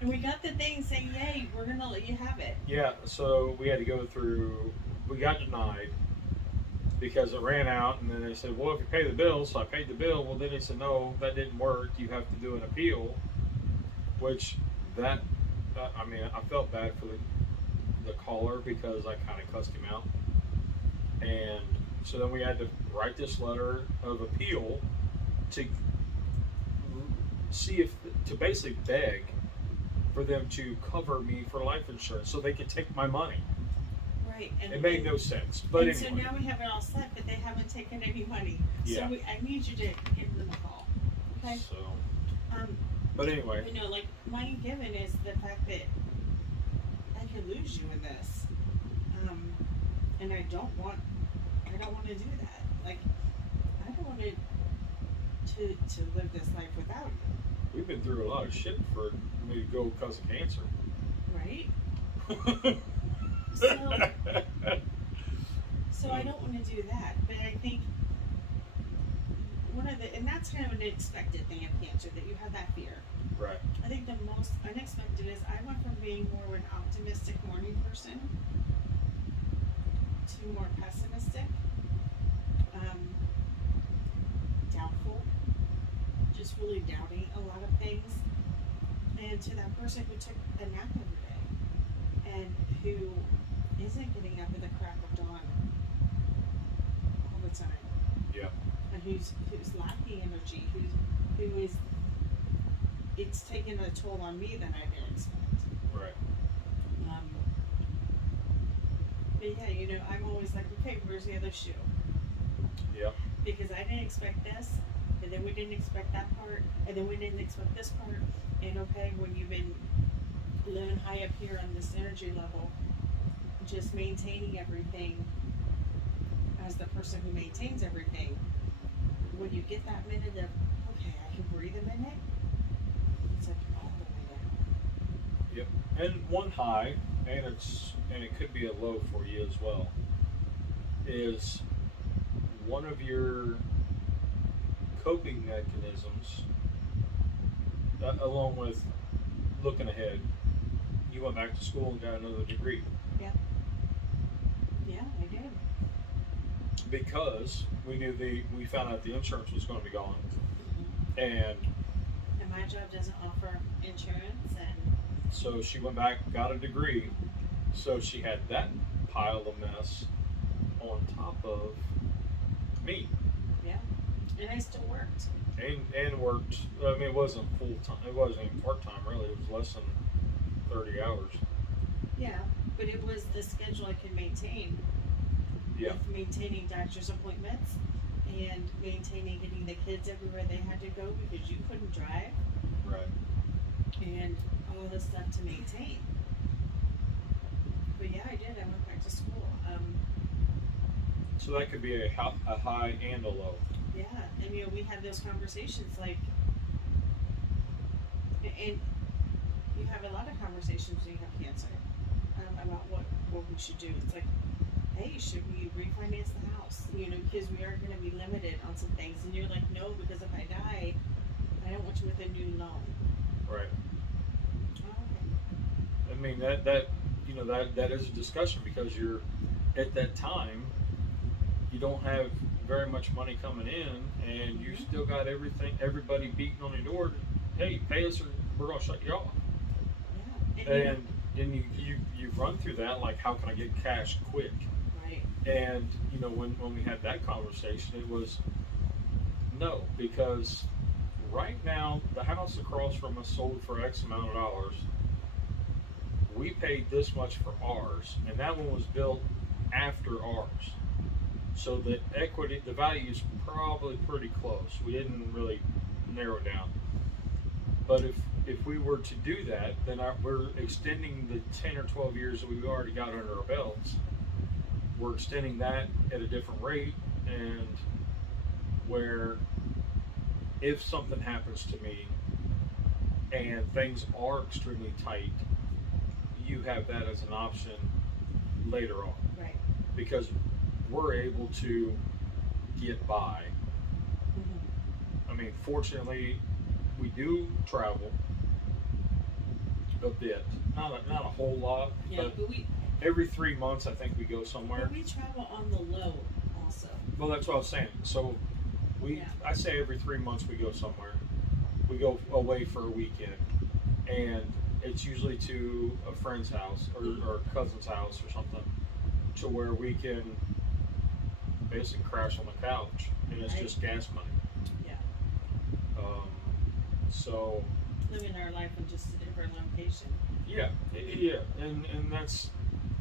And we got the thing saying, yay, we're going to let you have it. Yeah, so we had to go through, we got denied because it ran out, and then they said, well, if you pay the bill, so I paid the bill. Well, then they said, no, that didn't work. You have to do an appeal, which I mean, I felt bad for the caller because I kind of cussed him out. And so then we had to write this letter of appeal to see if, to basically beg for them to cover me for life insurance so they could take my money. Right. And it made no sense. But anyway. So now we have it all set, but they haven't taken any money. Yeah. So I need you to give them a call. Okay? So, but anyway. You know, like, my given is the fact that I could lose you in this. And I don't want to do that. Like, I don't want to live this life without you. We've been through a lot of shit for me to go because of cancer. Right? So I don't want to do that. But I think and that's kind of an expected thing of cancer, that you have that fear. Right. I think the most unexpected is I went from being more of an optimistic morning person to more pessimistic, doubtful, just really doubting a lot of things, and to that person who took a nap every day and who isn't getting up at the crack of dawn all the time. Yeah. And who's lacking energy, who is, it's taken a toll on me that I didn't expect. Right. But yeah, you know, I'm always like, okay, where's the other shoe? Yep. Because I didn't expect this, and then we didn't expect that part, and then we didn't expect this part. And okay, when you've been living high up here on this energy level, just maintaining everything as the person who maintains everything, when you get that minute of, okay, I can breathe a minute, it's like all the way down. And one high, and it could be a low for you as well, is one of your coping mechanisms, along with looking ahead. You went back to school and got another degree. Yeah. Yeah, I did. Because we found out the insurance was going to be gone, and my job doesn't offer insurance, and so she went back, got a degree, so she had that pile of mess on top of me. Yeah, and I still worked. And worked. I mean, it wasn't full time. It wasn't even part time really. It was less than 30 hours. Yeah, but it was the schedule I could maintain. Yeah. With maintaining doctor's appointments and maintaining getting the kids everywhere they had to go because you couldn't drive. Right. And all this stuff to maintain. But yeah, I did. I went back to school. So that could be a high and a low. Yeah, and we had those conversations and you have a lot of conversations when you have cancer about what we should do. It's like, hey, should we refinance the house? Because we are going to be limited on some things. And you're like, no, because if I die, I don't want you with a new loan. Right. Oh, okay. I mean that is a discussion because you're at that time you don't have very much money coming in and you still got everybody beating on your door. Hey, pay us or we're going to shut you off. Yeah. And you run through that like, how can I get cash quick? Right. And when we had that conversation, it was no, because right now the house across from us sold for X amount of dollars. We paid this much for ours, and that one was built after ours. So the value is probably pretty close. We didn't really narrow it down. But if we were to do that, then we're extending the 10 or 12 years that we've already got under our belts. We're extending that at a different rate, and where if something happens to me and things are extremely tight, you have that as an option later on. Right. Because we're able to get by. I mean, fortunately, we do travel a bit, not a whole lot, yeah, but every 3 months I think we go somewhere. But we travel on the low also. Well, that's what I was saying. So I say every 3 months we go somewhere. We go away for a weekend, and it's usually to a friend's house or a cousin's house or something, to where we can basically crash on the couch, and it's just gas money. Yeah. So living our life in just a different location. Yeah, and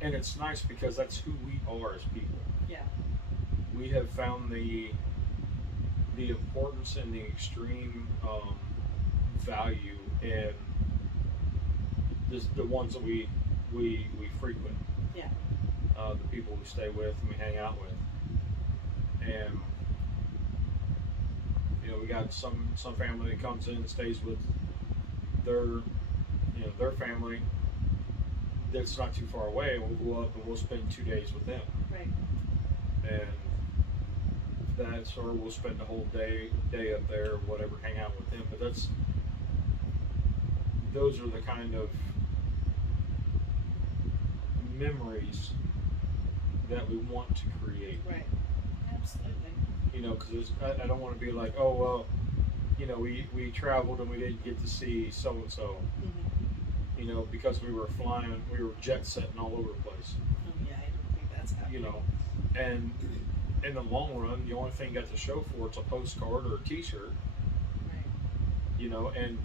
it's nice because that's who we are as people. Yeah. We have found the importance and the extreme value in the ones that we frequent. Yeah. The people we stay with and we hang out with. And we got some family that comes in and stays with their family that's not too far away, and we'll go up and we'll spend 2 days with them. Right. And or we'll spend the whole day up there or whatever, hang out with them. But those are the kind of memories that we want to create. Right. Absolutely. Because I don't want to be like, oh well, we traveled and we didn't get to see so and so. Because we were flying, we were jet setting all over the place. Oh yeah, I don't think that's happening. And in the long run, the only thing you got to show for it's a postcard or a T-shirt. Right. And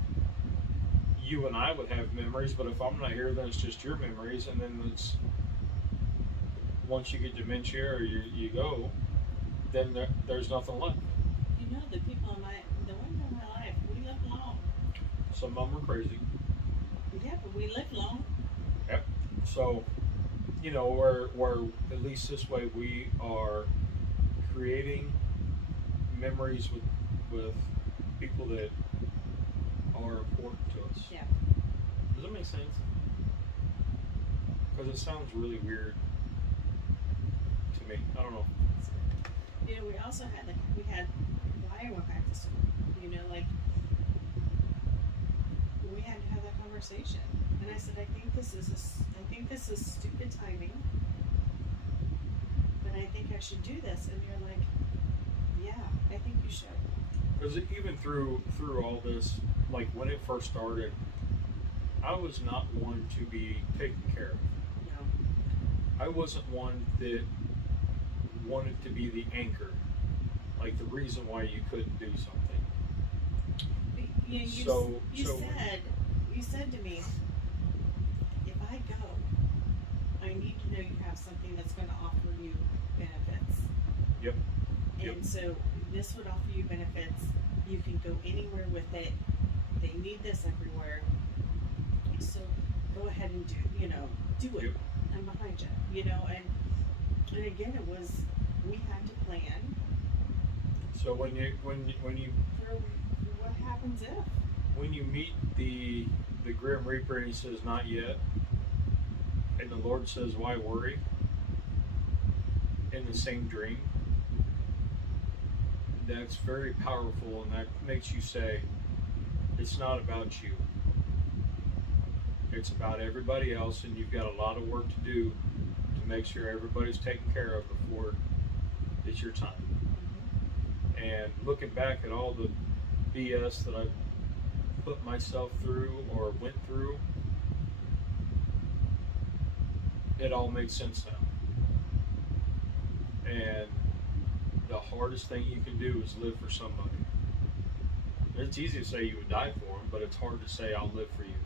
you and I would have memories, but if I'm not here, then it's just your memories, and then it's once you get dementia or you go, then there's nothing left. The people the ones in my life, we live long. Some of them are crazy. Yeah, but we live long. Yep. So, where at least this way we are creating memories with people that are important to us. Yeah. Does that make sense? because it sounds really weird to me. I don't know. You know, we also had why I went back to school. You know, like we had to have that conversation, and I said, I think this is stupid timing, but I think I should do this. And you're like, yeah, I think you should. Because even through all this, like when it first started, I was not one to be taken care of. No. I wasn't one that wanted to be the anchor, like the reason why you couldn't do something. You said to me, if I go, I need to know you have something that's going to offer you benefits. Yep. And so this would offer you benefits. You can go anywhere with it. They need this everywhere. So go ahead and do it. Yep. I'm behind you. And again, it was, we had to plan. So when you For what happens if? when you meet the Grim Reaper and he says not yet, and the Lord says why worry, in the same dream, that's very powerful, and that makes you say it's not about you, it's about everybody else, and you've got a lot of work to do to make sure everybody's taken care of before it's your time. And looking back at all the BS that I put myself through or went through, it all makes sense now. And the hardest thing you can do is live for somebody. It's easy to say you would die for them, but it's hard to say I'll live for you.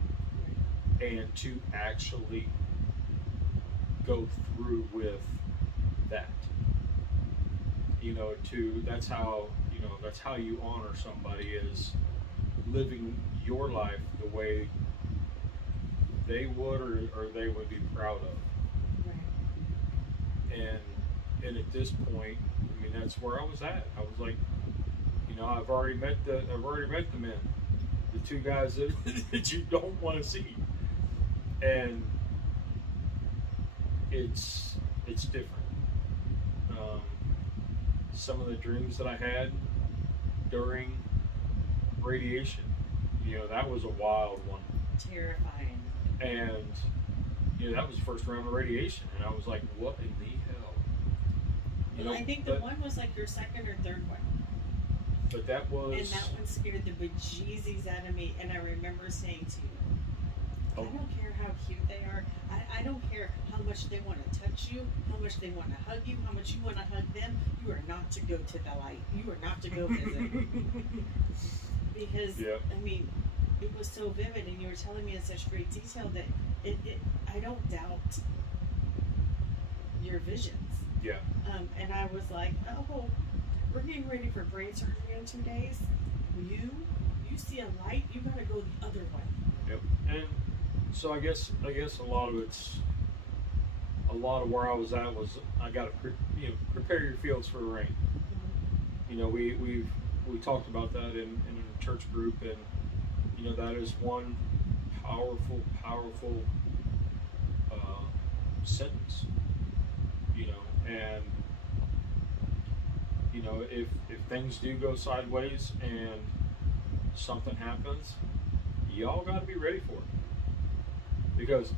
And to actually go through with that. That's how you honor somebody, is living your life the way they would or they would be proud of. Right. And at this point, I mean, that's where I was at. I was like, I've already met the men, the two guys that you don't want to see, and it's different. Some of the dreams that I had during radiation, that was a wild one. Terrifying. And that was the first round of radiation, and I was like, what in the hell? I think the one was like your second or third one. But that was... And that one scared the bejesus out of me, and I remember saying to you, I don't care how cute they are. I don't care how much they want to touch you, how much they want to hug you, how much you want to hug them. You are not to go to the light. You are not to go visit. Because, I mean, it was so vivid, and you were telling me in such great detail that I don't doubt your visions. Yeah. And I was like, oh, we're getting ready for brain surgery in 2 days. You see a light, you gotta go the other way. Yep. And so I guess a lot of where I was at was I gotta prepare your fields for the rain. Mm-hmm. We talked about that in a church group, and that is one powerful sentence. And if things do go sideways and something happens, y'all got to be ready for it, because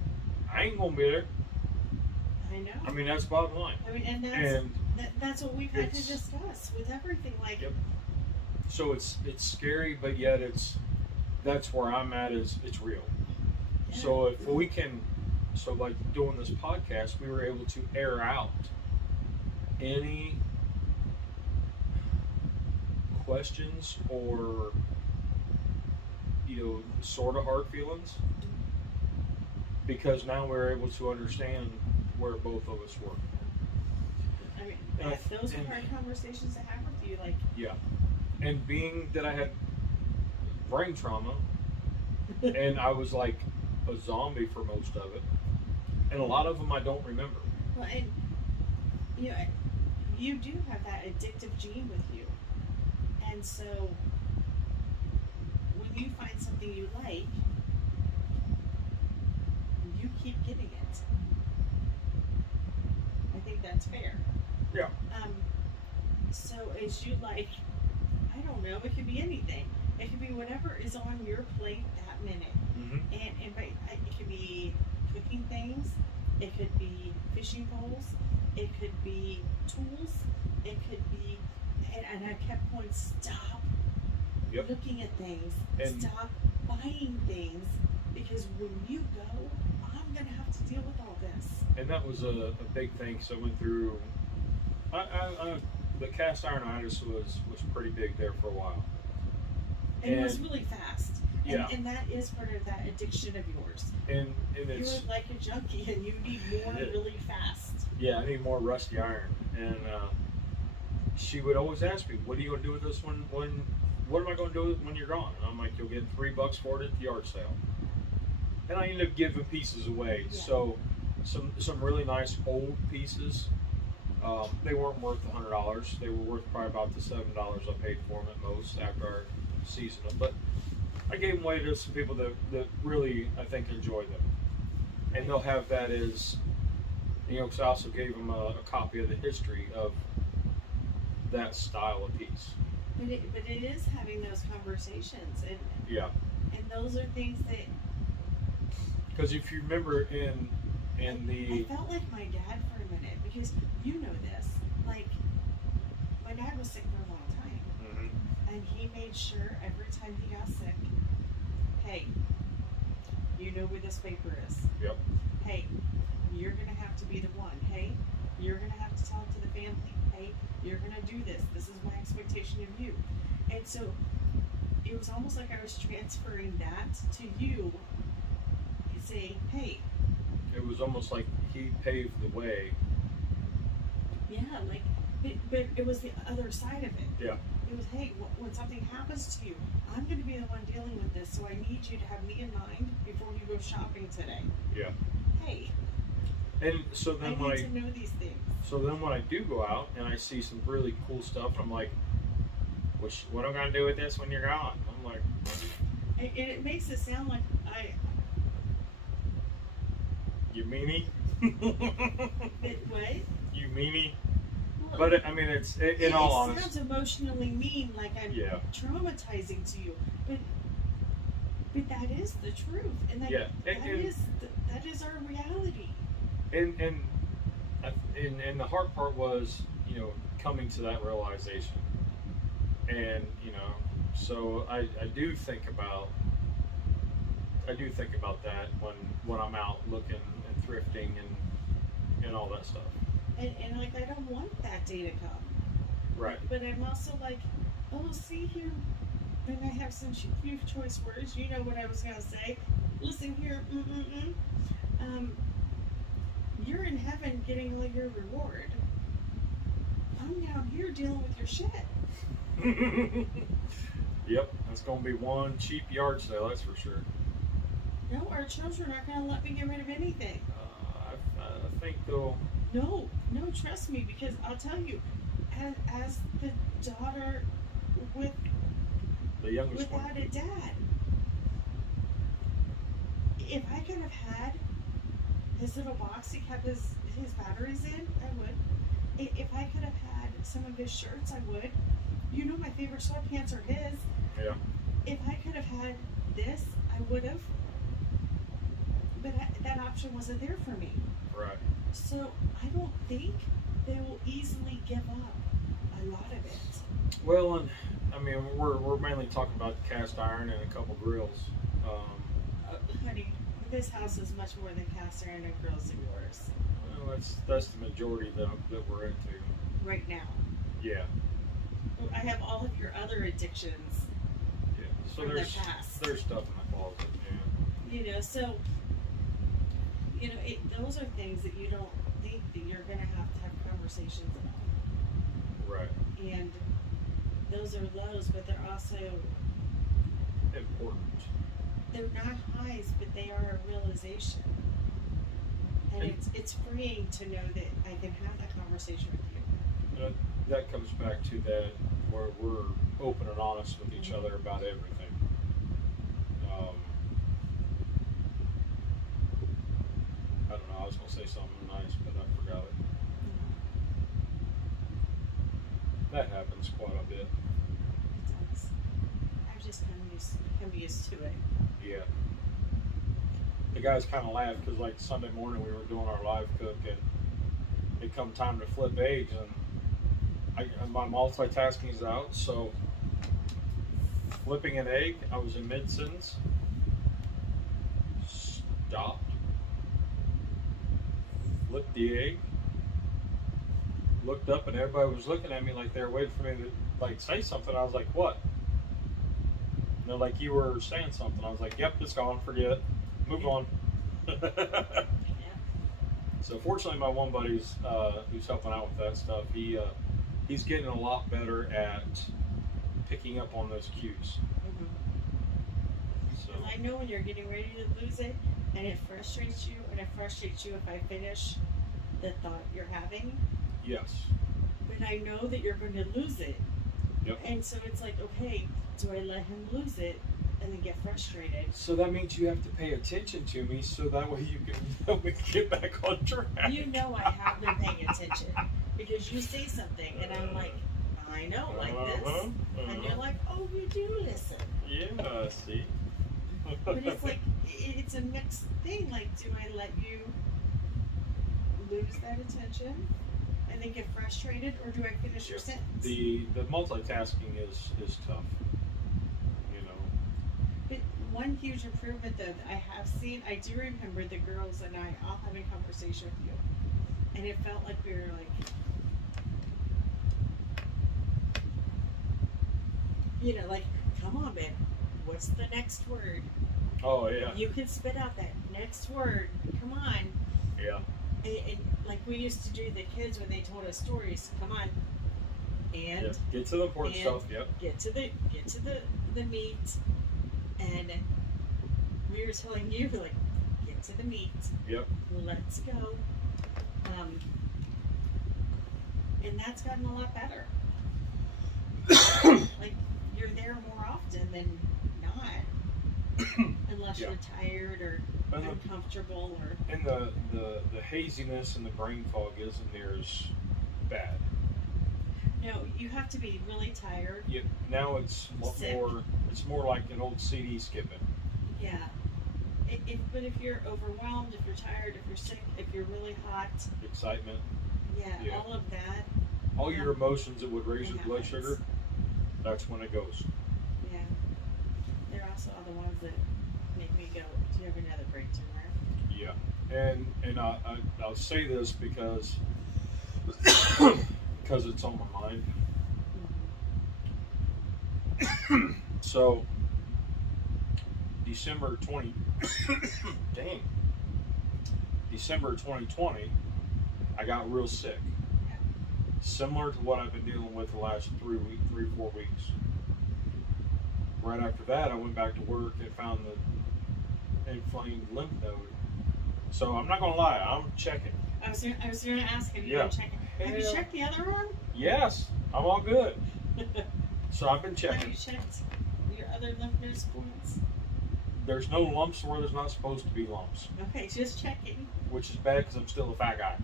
I ain't gonna be there. I know. I mean, that's bottom line. I mean, and that's what we've had to discuss with everything. Like, yep. So it's scary, but yet that's where I'm at. Is it's real. Yeah. So if we can, like doing this podcast, we were able to air out any questions or sort of hard feelings, because now we're able to understand where both of us were. I mean, those are hard conversations to have with you, like. Yeah, and being that I had brain trauma, and I was like a zombie for most of it, and a lot of them I don't remember. Well, and you do have that addictive gene with you, and so when you find something you like, you keep getting it. think that's fair. Yeah. So as you like, I don't know, it could be anything. It could be whatever is on your plate that minute. Mm-hmm. And it could be cooking things. It could be fishing poles. It could be tools. It could be, and I kept going, stop looking at things. And stop buying things, because when you go, I'm going to have to deal with all this. And that was a big thing. So I went through, the cast ironitis was pretty big there for a while. And it was really fast. Yeah. And that is part of that addiction of yours. And it's... You're like a junkie and you need more really fast. Yeah, I need more rusty iron. And she would always ask me, what are you going to do with this one? What am I going to do with it when you're gone? And I'm like, you'll get $3 for it at the yard sale. And I ended up giving pieces away. Yeah. So some really nice old pieces. They weren't worth $100. They were worth probably about the $7 I paid for them at most after our season them. But I gave them away to some people that really, I think, enjoy them. And they'll have that as, because I also gave them a copy of the history of that style of piece. But it is having those conversations. And those are things that... Because if you remember in the... I felt like my dad for a minute, because you know this. Like, my dad was sick for a long time. Mm-hmm. And he made sure every time he got sick, hey, you know where this paper is. Yep. Hey, you're going to have to be the one. Hey, you're going to have to talk to the family. Hey, you're going to do this. This is my expectation of you. And so it was almost like I was transferring that to you. Say, hey. It was almost like he paved the way. Yeah, like, but it was the other side of it. Yeah. It was, hey, when something happens to you, I'm going to be the one dealing with this, so I need you to have me in mind before you go shopping today. Yeah. Hey. And so then I need to know these things. So then when I do go out and I see some really cool stuff, I'm like, what am I going to do with this when you're gone? I'm like... And it makes it sound like You meanie? What? You meanie? Well, but I mean, it's in all honesty. It sounds emotionally mean, like I'm traumatizing to you, but that is the truth, and that is our reality. And the hard part was, coming to that realization, and so I do think about that when I'm out looking and thrifting and all that stuff. And like, I don't want that day to come. Right. But I'm also like, oh, see here, and I have some few choice words. You know what I was gonna say. Listen here, you're in heaven getting all your reward. I'm down here dealing with your shit. Yep, that's gonna be one cheap yard sale, that's for sure. No, our children aren't gonna let me get rid of anything. I think they'll... No, trust me, because I'll tell you, as the daughter with the youngest without one. a dad, if I could have had his little box he kept his batteries in, I would. If I could have had some of his shirts, I would. My favorite sweatpants are his. Yeah. If I could have had this, I would have. But that option wasn't there for me. Right. So I don't think they will easily give up a lot of it. Well, and I mean, we're mainly talking about cast iron and a couple grills. Honey, this house is much more than cast iron and grills of yours. Well, that's the majority that we're into. Right now. Yeah. I have all of your other addictions. Yeah. So from the past. There's stuff in my closet. Yeah. So those are things that you don't think that you're going to have conversations about. Right. And those are lows, but they're also important. They're not highs, but they are a realization. And it's freeing to know that I can have that conversation with you. That comes back to that where we're open and honest with each other about everything. I don't know, I was going to say something nice, but I forgot it. happens quite a bit. It does. I've just kind of become used to it. Yeah. The guys kind of laughed because, like, Sunday morning we were doing our live cook, and it come time to flip eggs, and my multitasking is out, so flipping an egg, I was in mid-sentence, stopped, flipped the egg, looked up, and everybody was looking at me like they were waiting for me to, like, say something. I was like, what? And they're like, you were saying something. I was like, yep, it's gone, forget it, move on. Yeah. So fortunately, my one buddy's who's helping out with that stuff, he's getting a lot better at picking up on those cues. So I know when you're getting ready to lose it, and it frustrates you, and it frustrates you if I finish the thought you're having. yes, But I know that you're going to lose it. yep. And so it's like, okay, do I let him lose it and then get frustrated? So that means you have to pay attention to me, so that way you can help me get back on track. You know I have been paying attention because you say something and I'm like, I know, like this. And you're like, oh, you do listen. Yeah, see. But it's like, it's a mixed thing. Like, do I let you lose that attention and then get frustrated, or do I finish your sentence? The multitasking is tough. You know. But one huge improvement that I have seen, I do remember the girls and I all having a conversation with you, and it felt like we were like, you know, like, come on, babe, what's the next word? Oh yeah. You can spit out that next word. Come on. Yeah. And like we used to do the kids when they told us stories. Come on. And Yep. Get to the important stuff. Yep. get to the meat. And we were telling you, like, get to the meat. Yep. Let's go. And that's gotten a lot better. Like, you're there more often than not. Unless Yeah. you're tired or And the- uncomfortable or And the haziness and the brain fog isn't near as bad. no, you have to be really tired. Yeah, now it's Sick. more. It's more like an old CD skipping. Yeah. But if you're overwhelmed, if you're tired, if you're sick, if you're really hot, Excitement, yeah. All of that, all your emotions that would raise It your blood happens. sugar. That's when it goes. yeah. They're also all the ones that make me go, do you have another break tomorrow? Yeah, and I'll say this because it's on my mind. So December 2020, I got real sick. Similar to what I've been dealing with the last 4 weeks. Right after that, I went back to work and found the inflamed lymph node. So I'm not gonna lie, I'm checking. I was going to ask, have you Yeah. been checking? Have you Yeah. checked the other one? Yes, I'm all good. So I've been Have checking. you checked your other lymph node points? There's no lumps where there's not supposed to be lumps, Okay, just checking. which is bad because I'm still a fat guy.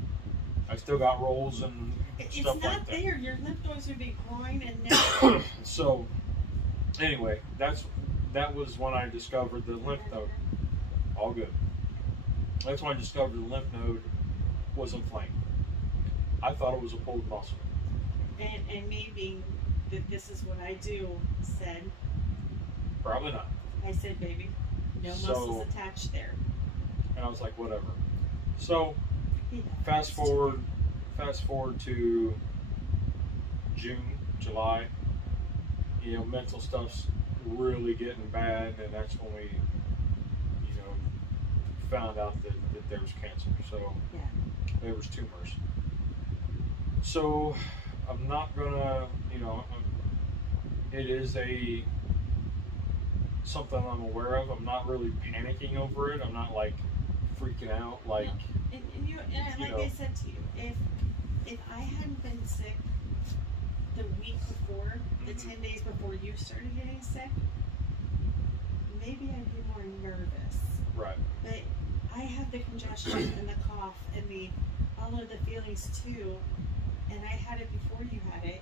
I still got rolls and It's stuff not like that. there. Your lymph nodes would be growing and neck. So anyway, that was when I discovered the lymph node. All good. That's when I discovered the lymph node was inflamed. I thought it was a pulled muscle. And me being that this is what I do, said, Probably not. I said, baby, no So- muscles attached there. And I was like, whatever. So Yeah. fast forward to June, July. You know, mental stuff's really getting bad, and that's when we, found out that there was cancer. So Yeah. there was tumors. So I'm not gonna, it is something I'm aware of. I'm not really panicking over it. I'm not like freaking out. Like, And like know. I said to you, if I hadn't been sick the week before, the 10 days before you started getting sick, maybe I'd be more nervous. right. But I had the congestion and the cough and all of the feelings too, and I had it before you had it.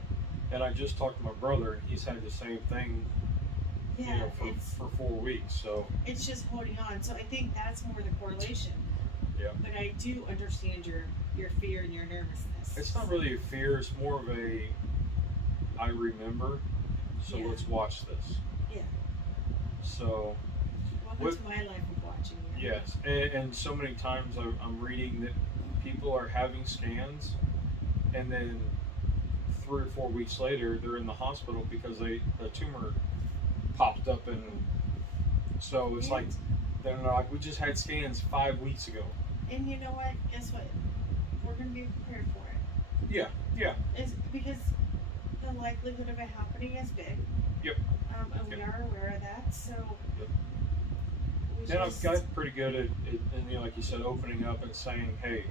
And I just talked to my brother, and he's had the same thing, Yeah, you know, for 4 weeks. So it's just holding on. So I think that's more the correlation. yeah. But I do understand your fear and your nervousness. It's not really a fear. It's more of a, I remember, so Yeah. let's watch this. Yeah. So. Welcome to my life of watching you. Yes, and so many times I'm reading that people are having scans, and then 3 or 4 weeks later they're in the hospital because the tumor popped up, and so it's like they're like, we just had scans 5 weeks ago. And you know what? Guess what? We're going to be prepared for it. Yeah, yeah. It's because the likelihood of it happening is big. Yep. And we are aware of that. So. Yep. And I've got pretty good at and, you know, like you said, opening up and saying, hey,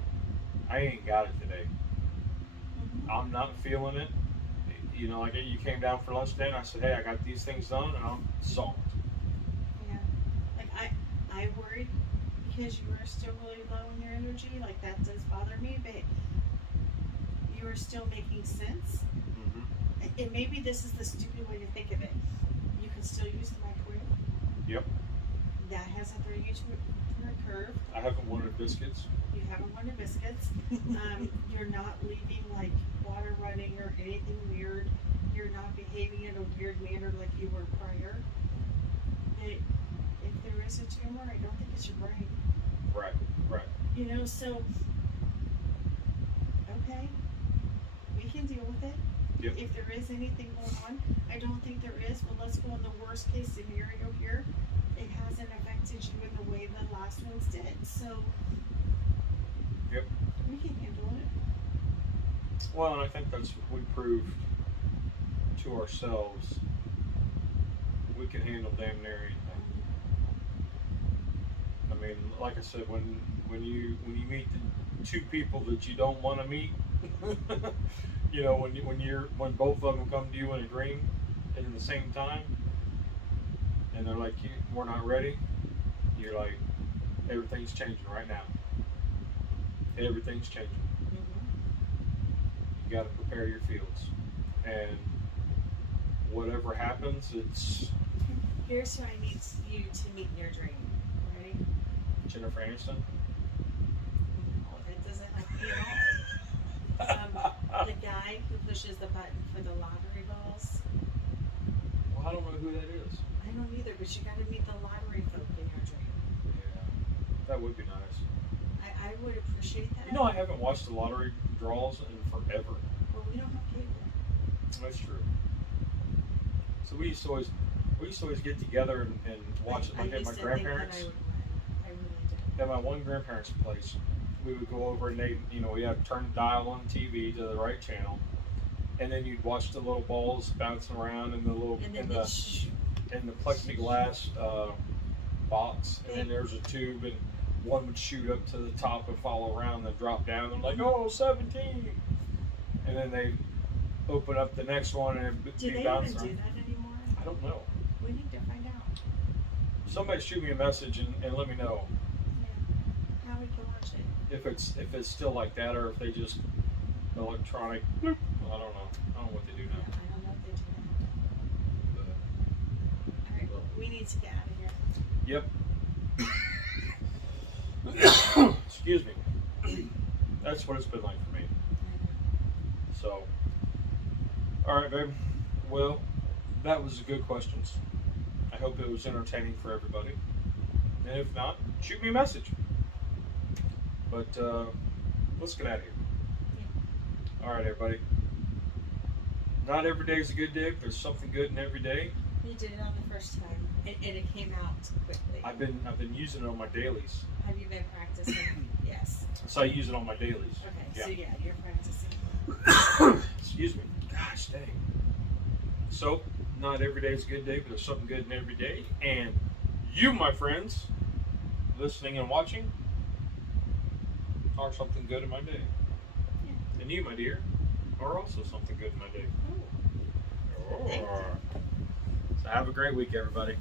I ain't got it today. Mm-hmm. I'm not feeling it. You know, like you came down for lunch today, and I said, hey, I got these things done, and I'm solved. Yeah. Like I worried because you were still really low in your energy. Like that does bother me, but you are still making sense. Mm-hmm. And maybe this is the stupid way to think of it. You can still use the microwave. Yep. That hasn't thrown you to a curve. I haven't wanted biscuits. You haven't wanted biscuits. You're not leaving like water running or anything weird. You're not behaving in a weird manner like you were prior. But if there is a tumor, I don't think it's your brain. Right, right. You know, so okay, we can deal with it. Yep. If there is anything going on, I don't think there is, but let's go in the worst case scenario here. It hasn't affected you in the way the last ones did, so yep. we can handle it. Well, and I think that's what we proved to ourselves. We can handle damn near anything. I mean, like I said, when you meet the 2 people that you don't want to meet, you know, when both of them come to you in a dream and at the same time, and they're like, we're not ready, you're like, everything's changing right now. Everything's changing. Mm-hmm. You got to prepare your fields, and whatever happens, it's. Here's who I need you to meet in your dream. Ready? Jennifer Aniston. No, that doesn't help me at all. The guy who pushes the button for the lottery balls. Well, I don't know who that is. I don't either, but you got to meet the lottery folk in your dream. Yeah, that would be nice. I would appreciate that. You know, I haven't watched the lottery draws in forever. Well, we don't have cable. That's true. So we used to always get together and watch it, like at my grandparents'. I really did. At my one grandparents' place, we would go over and we had to turn the dial on the TV to the right channel, and then you'd watch the little balls bouncing around in the little in the plexiglass box, and then there's a tube, and one would shoot up to the top and follow around and drop down. And like, oh, 17, and then they open up the next one and it'd do be they bouncing. even do that anymore? I don't know. We need to find out. Somebody shoot me a message and let me know. Yeah. How we can watch it. If it's still like that, or if they just electronic. Bloop. I don't know. I don't know what they do Yeah, now. I don't know if they do that. All right, well, we need to get out of here. Yep. Excuse me. That's what it's been like for me. So, all right, babe. Well, that was good questions. I hope it was entertaining for everybody. And if not, shoot me a message. But let's get out of here. Yeah. All right, everybody. Not every day is a good day, but there's something good in every day. You did it on the first time, and it came out quickly. I've been using it on my dailies. Have you been practicing? Yes. So I use it on my dailies. Okay, Yeah. so yeah, you're practicing. Excuse me. Gosh dang. So, not every day is a good day, but there's something good in every day. And you, my friends, listening and watching, are something good in my day. Yeah. And you, my dear, are also something good in my day. Oh. Thank you. So have a great week, everybody.